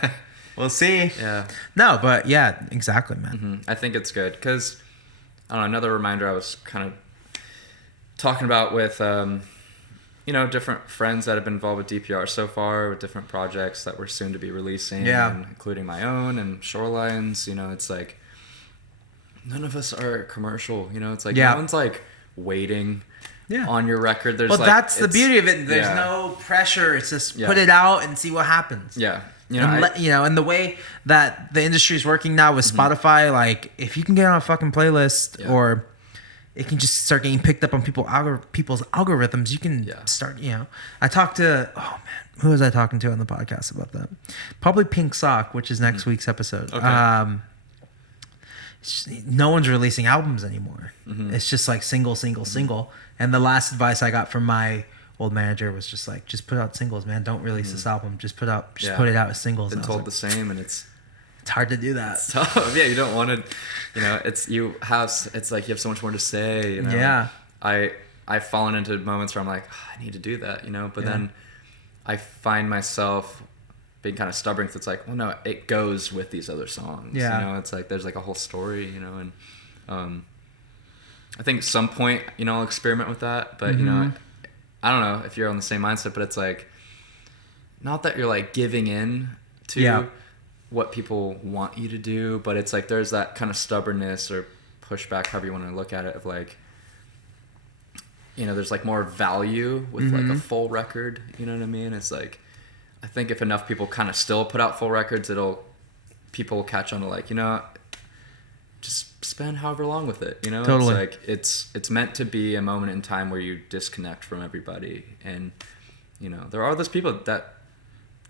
We'll see. Yeah. No, but yeah, exactly, man. Mm-hmm. I think it's good because, I don't know, another reminder I was kind of talking about with, different friends that have been involved with DPR so far, with different projects that we're soon to be releasing, and including my own and Shorelines. It's like, none of us are commercial. It's like no one's like waiting on your record. There's that's the beauty of it. There's no pressure. It's just put it out and see what happens. Yeah. And the way that the industry is working now with Spotify, like if you can get on a fucking playlist or it can just start getting picked up on people's algorithms, you can start, I talked to, who was I talking to on the podcast about that? Probably Pink Sock, which is next week's episode. Okay. No one's releasing albums anymore. It's just like single. And the last advice I got from my old manager was just like, just put out singles, man. Don't release this album. Just put it out as singles. Been told the same, and it's hard to do that. It's tough. Yeah, you don't want to. It's like you have so much more to say. Yeah. I've fallen into moments where I'm like, I need to do that. But then I find myself being kind of stubborn. Cause it's like, well, no, it goes with these other songs. Yeah. It's like there's like a whole story. And I think at some point, I'll experiment with that. But I don't know if you're on the same mindset, but it's like, not that you're like giving in to what people want you to do, but it's like there's that kind of stubbornness or pushback, however you want to look at it, of like, there's like more value with like a full record. You know what I mean? It's like, I think if enough people kind of still put out full records, people will catch on to like, just spend however long with it. Totally. It's like it's meant to be a moment in time where you disconnect from everybody, and there are those people that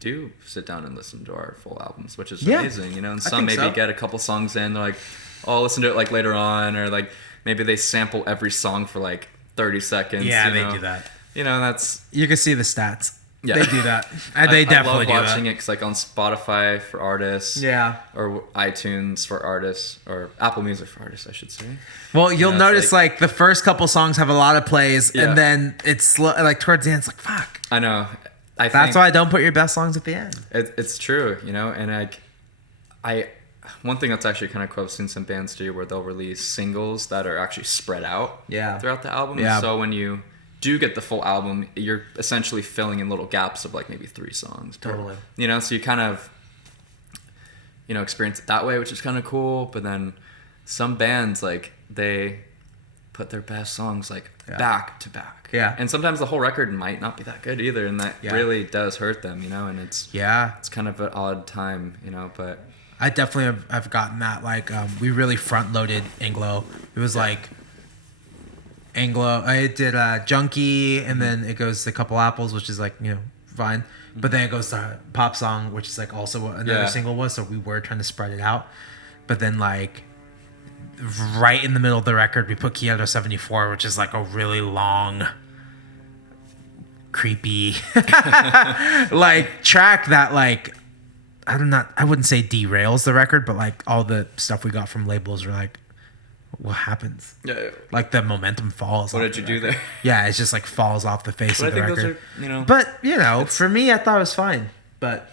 do sit down and listen to our full albums, which is amazing. And some maybe get a couple songs in, they're like, oh, I'll listen to it like later on, or like maybe they sample every song for like 30 seconds. Yeah, you know? they do that. You know, that's... You can see the stats. Yeah. They do that. They definitely do that. I love watching it because, like, on Spotify for artists. Yeah. Or iTunes for artists. Or Apple Music for artists, I should say. Well, you'll notice, like, the first couple songs have a lot of plays, and then it's, like, towards the end, it's like, fuck. I know. That's why I don't put your best songs at the end. It's true, you know? And, one thing that's actually kind of cool, I've seen some bands do where they'll release singles that are actually spread out throughout the album. Yeah. So when you do get the full album, you're essentially filling in little gaps of like maybe 3 songs. Totally. You know, so you kind of, you know, experience it that way, which is kind of cool. But then some bands, like, they put their best songs like back to back. Yeah. And sometimes the whole record might not be that good either, and that really does hurt them, you know, and it's kind of an odd time, you know, but I definitely have gotten that. Like, we really front loaded Anglo. It was like Anglo. I did Junkie, and then it goes to Couple Apples, which is like, you know, fine. But then it goes to Pop Song, which is like also what another single was. So we were trying to spread it out. But then like right in the middle of the record, we put Kyoto 74, which is like a really long, creepy like track that like I wouldn't say derails the record, but like all the stuff we got from labels were like, what happens? Yeah. Like the momentum falls. What did you do there? Yeah, it's just like falls off the face of the record. Those are, you know, but you know, for me, I thought it was fine. But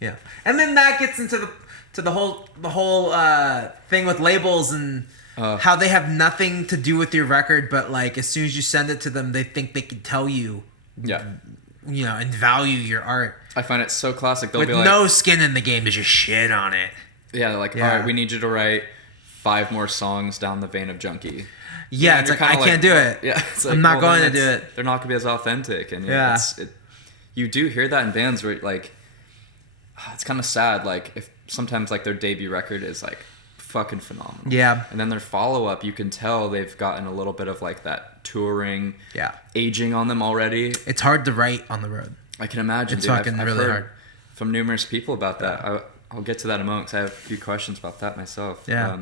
yeah, and then that gets into the whole thing with labels and how they have nothing to do with your record, but like as soon as you send it to them, they think they can tell you. Yeah. You know, and value your art. I find it so classic. They'll with be like, no skin in the game to just shit on it. Yeah, they're like, all right, we need you to write 5 more songs down the vein of Junkie. Yeah, it's like, I can't do it. Yeah, it's like, I'm not going to do it. They're not going to be as authentic. And you do hear that in bands where, like, it's kind of sad. Like, if sometimes, like, their debut record is, like, fucking phenomenal. Yeah. And then their follow-up, you can tell they've gotten a little bit of, like, that touring aging on them already. It's hard to write on the road. I can imagine. It's fucking really hard. From numerous people about that. I'll get to that in a moment because I have a few questions about that myself. Yeah.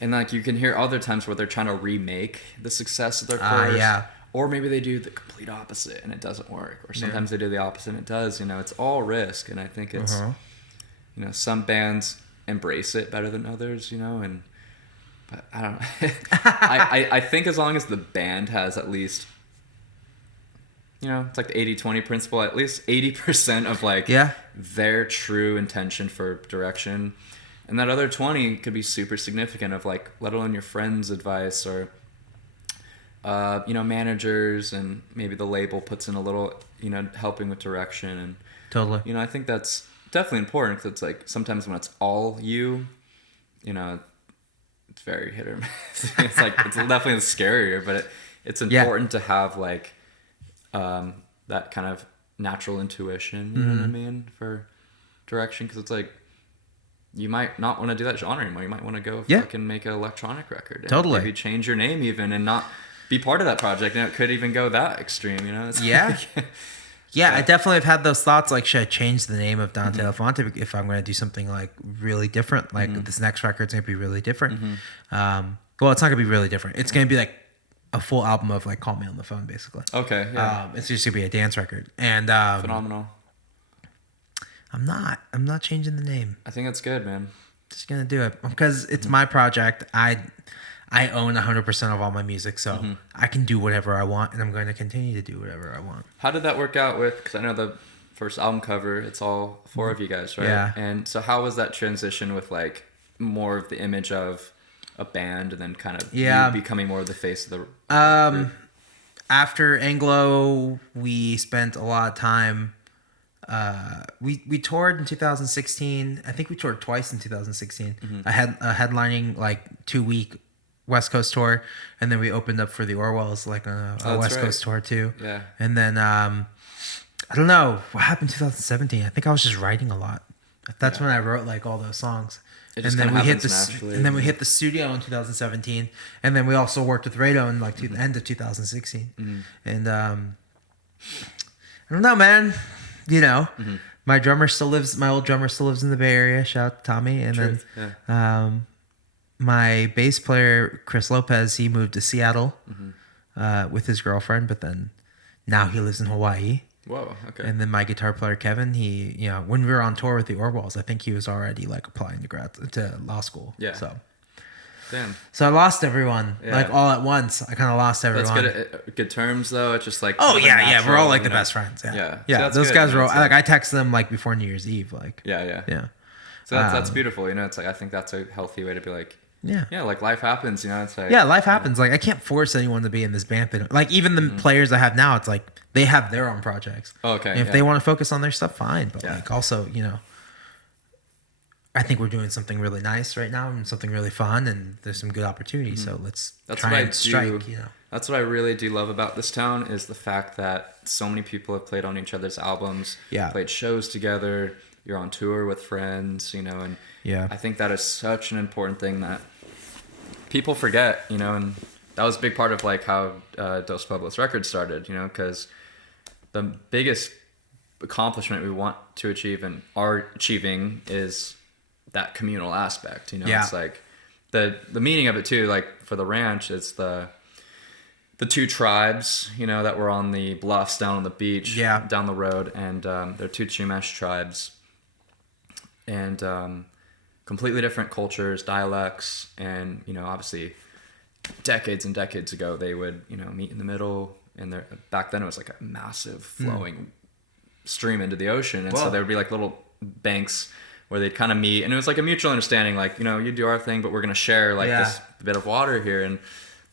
And like you can hear other times where they're trying to remake the success of their first, or maybe they do the complete opposite and it doesn't work, or sometimes they do the opposite and it does. You know, it's all risk, and I think it's you know, some bands embrace it better than others. You know, but I don't know. I think as long as the band has at least, you know, it's like the 80-20 principle, at least 80% of like their true intention for direction. And that other 20 could be super significant of like, let alone your friends' advice or, you know, managers, and maybe the label puts in a little, you know, helping with direction. And totally, you know, I think that's definitely important because it's like sometimes when it's all you know, it's very hit or miss. It's like, it's definitely scarier, but it's important to have like, that kind of natural intuition, you know what I mean, for direction, because it's like you might not want to do that genre anymore. You might want to go fucking make an electronic record, and maybe change your name even and not be part of that project. And it could even go that extreme, you know. It's I definitely have had those thoughts, like, should I change the name of Dante Elephante if I'm going to do something like really different, like this next record's going to be really different. Well, it's not going to be really different, it's going to be like a full album of like Call Me on the Phone, basically. Okay. Yeah. It's just gonna be a dance record, and phenomenal. I'm not changing the name. I think that's good, man. Just gonna do it because it's my project. I own 100% of all my music, so I can do whatever I want, and I'm going to continue to do whatever I want. How did that work out with? Because I know the first album cover, it's all 4 of you guys, right? Yeah. And so how was that transition with like more of the image of a band and then kind of you becoming more of the face of the group? After Anglo, we spent a lot of time we toured in 2016. I think we toured twice in 2016. I had a headlining like 2-week West Coast tour, and then we opened up for the Orwells like a West Coast tour too. Yeah. And then I don't know what happened in 2017. I think I was just writing a lot. That's when I wrote like all those songs. And then we hit the studio in 2017, and then we also worked with Rado in like the end of 2016. And I don't know, man. You know, my old drummer still lives in the Bay Area. Shout out to Tommy. And then my bass player Chris Lopez, he moved to Seattle with his girlfriend, but then now he lives in Hawaii. Whoa, okay. And then my guitar player Kevin, he, you know, when we were on tour with the Orwells, I think he was already like applying to law school. Yeah. So. Damn. So I lost everyone, like all at once. I kind of lost everyone. That's good terms though. It's just like yeah, we're all like the best friends. Yeah. So those guys were all, like I text them like before New Year's Eve, like yeah. So that's beautiful. You know, it's like I think that's a healthy way to be like like life happens. You know, it's like life happens. Like I can't force anyone to be in this band. Like even the players I have now, it's like they have their own projects. Okay. And if they want to focus on their stuff, fine. But like also, you know. I think we're doing something really nice right now and something really fun, and there's some good opportunities. So let's try and strike. You know, that's what I really do love about this town is the fact that so many people have played on each other's albums, played shows together. You're on tour with friends, you know, and I think that is such an important thing that people forget, you know, and that was a big part of like how Dos Pueblos Records started, you know, because the biggest accomplishment we want to achieve and are achieving is that communal aspect, you know. It's like the meaning of it too, like for the ranch, it's the two tribes, you know, that were on the bluffs down on the beach down the road, and they're two Chumash tribes, and completely different cultures, dialects, and you know, obviously decades and decades ago they would, you know, meet in the middle, and back then it was like a massive flowing stream into the ocean, and so there would be like little banks where they'd kind of meet, and it was like a mutual understanding, like, you know, you do our thing, but we're going to share like this bit of water here and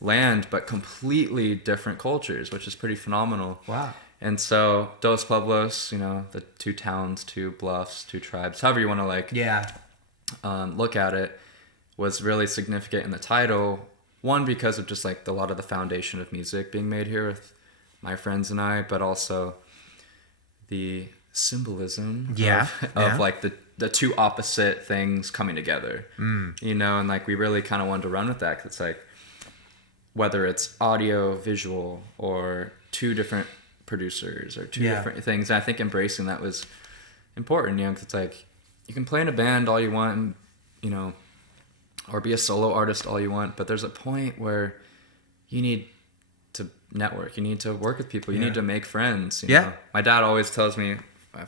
land, but completely different cultures, which is pretty phenomenal. Wow. And so Dos Pueblos, you know, the two towns, two bluffs, two tribes, however you want to like look at it, was really significant in the title. One, because of just like a lot of the foundation of music being made here with my friends and I, but also the symbolism of like the two opposite things coming together, you know, and like we really kind of wanted to run with that, because it's like whether it's audio, visual, or two different producers or two different things, and I think embracing that was important, you know, because it's like you can play in a band all you want, and, you know, or be a solo artist all you want, but there's a point where you need to network, you need to work with people, you need to make friends, you know? My dad always tells me,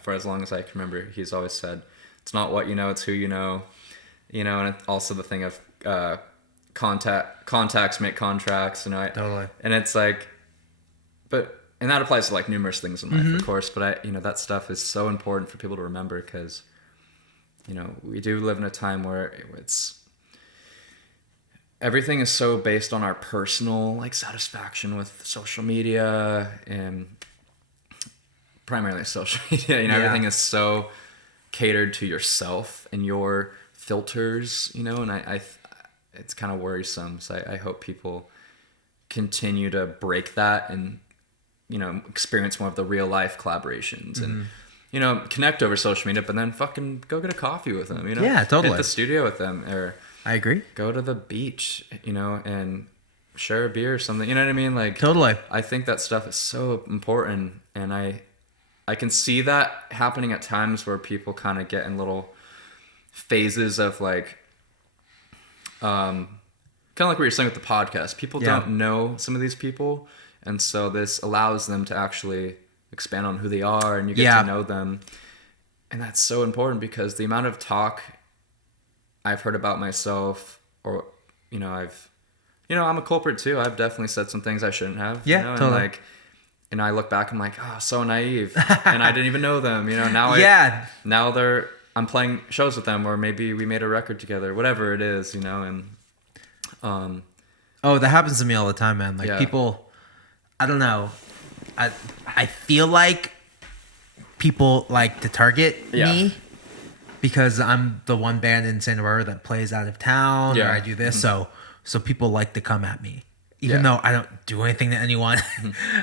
for as long as I can remember, he's always said, it's not what you know, it's who you know, and also the thing of contacts make contracts, you know. Totally. And it's like, and that applies to like numerous things in life, of course, but that stuff is so important for people to remember, because, you know, we do live in a time where everything is so based on our personal like satisfaction with social media, and primarily social media, you know, everything is so catered to yourself and your filters, you know, and I it's kind of worrisome. So I hope people continue to break that and, you know, experience more of the real life collaborations and, you know, connect over social media, but then fucking go get a coffee with them, you know? Yeah, totally. Hit the studio with them, or I agree. Go to the beach, you know, and share a beer or something, you know what I mean? Like, totally. I think that stuff is so important, and I can see that happening at times where people kind of get in little phases of like, kind of like what you're saying with the podcast. People don't know some of these people, and so this allows them to actually expand on who they are, and you get to know them. And that's so important, because the amount of talk I've heard about myself, or, you know, I'm a culprit too. I've definitely said some things I shouldn't have. Yeah, you know? totally. And I look back, I'm like, oh, so naive. And I didn't even know them, you know. Now now I'm playing shows with them, or maybe we made a record together, whatever it is, you know. And that happens to me all the time, man. Like people, I don't know. I feel like people like to target me because I'm the one band in Santa Barbara that plays out of town, or I do this, so people like to come at me. Even though I don't do anything to anyone,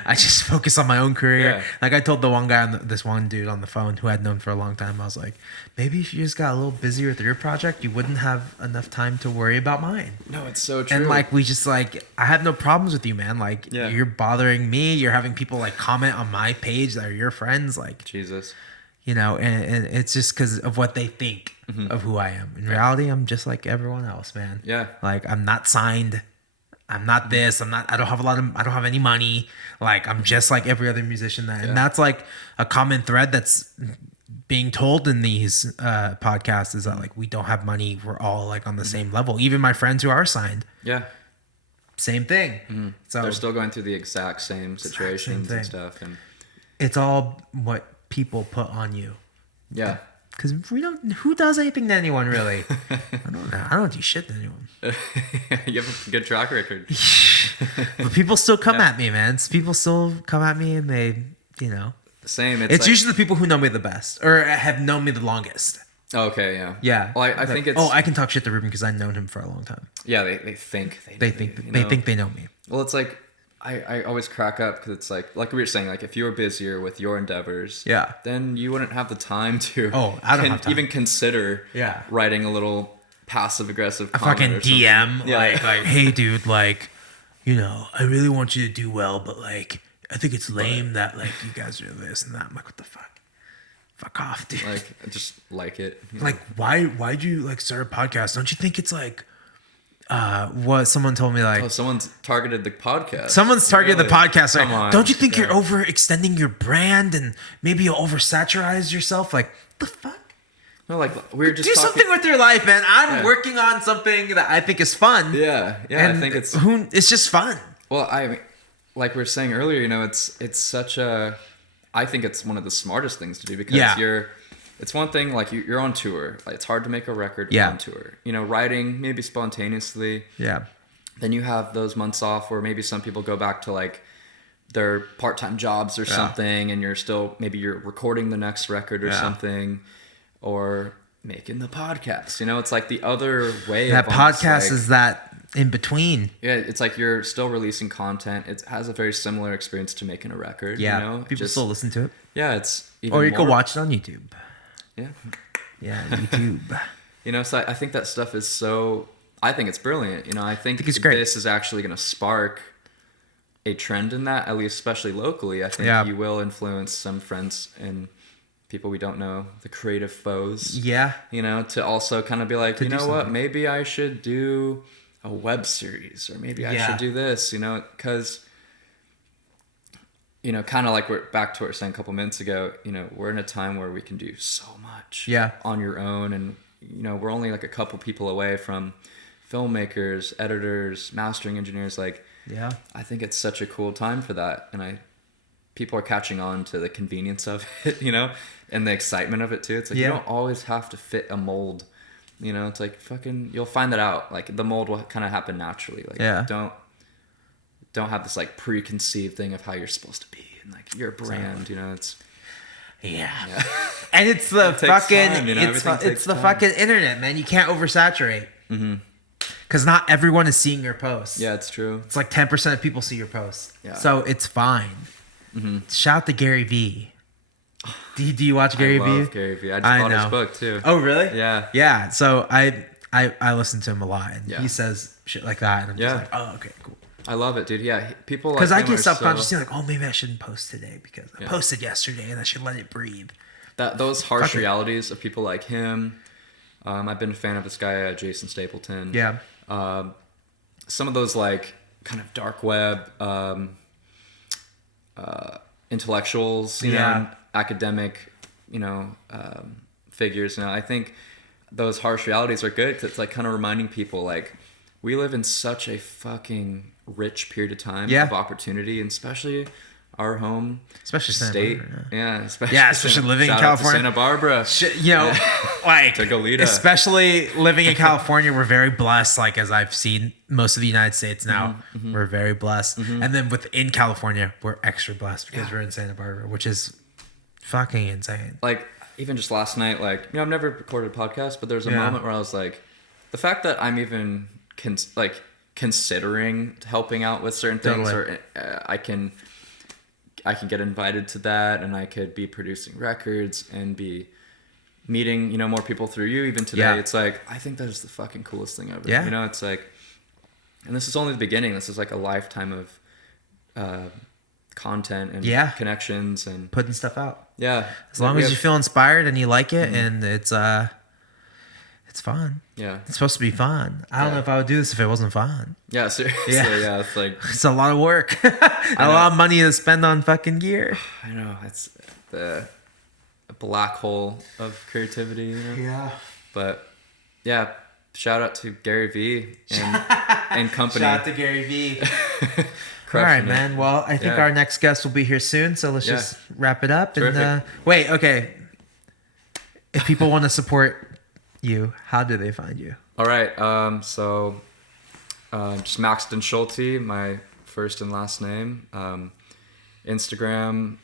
I just focus on my own career. Yeah. Like I told the one guy, this one dude on the phone who I'd known for a long time, I was like, maybe if you just got a little busier with your project, you wouldn't have enough time to worry about mine. No, it's so true. And like, we just like, I have no problems with you, man. Like you're bothering me. You're having people like comment on my page that are your friends. Like, Jesus. you know, and it's just because of what they think of who I am. In reality, I'm just like everyone else, man. Yeah. Like, I'm not signed. I'm not this. I don't have any money. Like, I'm just like every other musician and that's like a common thread that's being told in these podcasts is that like, we don't have money. We're all like on the same level. Even my friends who are signed. Yeah. Same thing. So they're still going through the exact same situations and stuff. And it's all what people put on you. Yeah. Because who does anything to anyone, really? I don't know. I don't do shit to anyone. You have a good track record. But people still come at me, man. People still come at me and they, you know. Same. It's like, usually the people who know me the best or have known me the longest. Okay, yeah. Yeah. Well, I think it's... Oh, I can talk shit to Ruben because I've known him for a long time. Yeah, they think they think they know me. Well, it's like... I always crack up because it's like we were saying, like if you were busier with your endeavors, then you wouldn't have the time to I don't have time. even consider writing a little passive aggressive comment fucking DM like hey dude, like, you know, I really want you to do well, but like I think it's lame that like you guys are this and that. I'm like, what the fuck off, dude. Like I just like it, like why'd you like start a podcast? Don't you think it's like what someone told me, like, someone's targeted the podcast. Someone's targeted the podcast. Like, come on. Don't you think you're overextending your brand and maybe you'll oversaturize yourself? Like, what the fuck? No, like we're just do something with your life, man. I'm working on something that I think is fun. Yeah, and I think it's just fun. Well, like we were saying earlier, you know, it's such a. I think it's one of the smartest things to do because it's one thing, like you're on tour. Like, it's hard to make a record on tour. You know, writing maybe spontaneously. Yeah. Then you have those months off where maybe some people go back to like their part-time jobs or something, and you're recording the next record or something, or making the podcast. You know, it's like the other way. That podcast is that in between. Yeah, it's like you're still releasing content. It has a very similar experience to making a record. Yeah, you know? People still listen to it. Yeah, it's even or you can watch it on YouTube. Yeah, YouTube. You know, so I think that stuff is so. I think it's brilliant. You know, I think it's great. This is actually going to spark a trend in that, at least especially locally. I think you will influence some friends and people we don't know, the creative foes. Yeah. You know, to also kind of be like, you know what, maybe I should do a web series, or maybe I should do this, you know, because, you know, kind of like we're back to what we were saying a couple minutes ago, you know, we're in a time where we can do so much on your own. And, you know, we're only like a couple people away from filmmakers, editors, mastering engineers. Like, I think it's such a cool time for that. And people are catching on to the convenience of it, you know, and the excitement of it too. It's like, you don't always have to fit a mold, you know, it's like you'll find that out. Like the mold will kind of happen naturally. Like, don't have this like preconceived thing of how you're supposed to be and like your brand, you know, it's and it's the fucking time, you know? it's the fucking internet, man. You can't oversaturate because not everyone is seeing your posts. Yeah, it's true. It's like 10% of people see your posts, so it's fine. Shout out to Gary Vee. Do you watch Gary Vee? I love Gary Vee. I just bought his book too. Oh really? Yeah. So I listen to him a lot, and he says shit like that, and I'm just like, oh okay, cool. I love it, dude. Yeah, people like, because I get subconsciously like, oh, maybe I shouldn't post today because I posted yesterday and I should let it breathe. Those harsh realities of people like him. I've been a fan of this guy, Jason Stapleton. Yeah. Some of those like kind of dark web intellectuals, you know, and academic, you know, figures. You know, I think those harsh realities are good because it's like kind of reminding people like we live in such a fucking rich period of time of opportunity, and especially our home state. Especially living in California, Santa Barbara. You know, like to Goleta. Especially living in California, we're very blessed. Like as I've seen most of the United States now, we're very blessed. And then within California, we're extra blessed because we're in Santa Barbara, which is fucking insane. Like even just last night, like, you know, I've never recorded a podcast, but there's a moment where I was like, the fact that I'm even considering helping out with certain things, or I can get invited to that, and I could be producing records and be meeting, you know, more people through you even today. It's like, I think that is the fucking coolest thing ever. You know, it's like, and this is only the beginning. This is like a lifetime of content and connections and putting stuff out. Yeah. As long as you feel inspired and you like it, and it's fun. Yeah. It's supposed to be fun. I don't know if I would do this if it wasn't fun. Yeah, seriously. Yeah, it's like it's a lot of work. A lot of money to spend on fucking gear. I know. It's the black hole of creativity, you know? Yeah. But yeah, shout out to Gary V and company. Shout out to Gary V. All right, man. Well, I think our next guest will be here soon, so let's just wrap it up. Terrific. And wait, okay. If people want to support you, how do they find you? All right. So just Maxton Schulte, my first and last name. Instagram.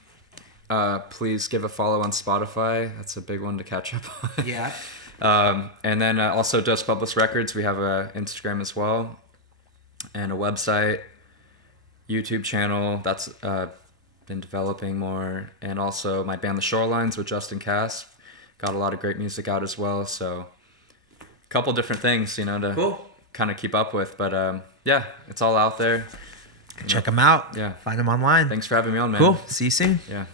Please give a follow on Spotify. That's a big one to catch up on. Yeah. And then also Dust Publish Records. We have a Instagram as well, and a website, YouTube channel that's been developing more, and also my band The Shorelines with Justin Cass. Got a lot of great music out as well. So a couple different things, you know, to kind of keep up with. But yeah, it's all out there. Check them out. Yeah. Find them online. Thanks for having me on, man. Cool. See you soon. Yeah.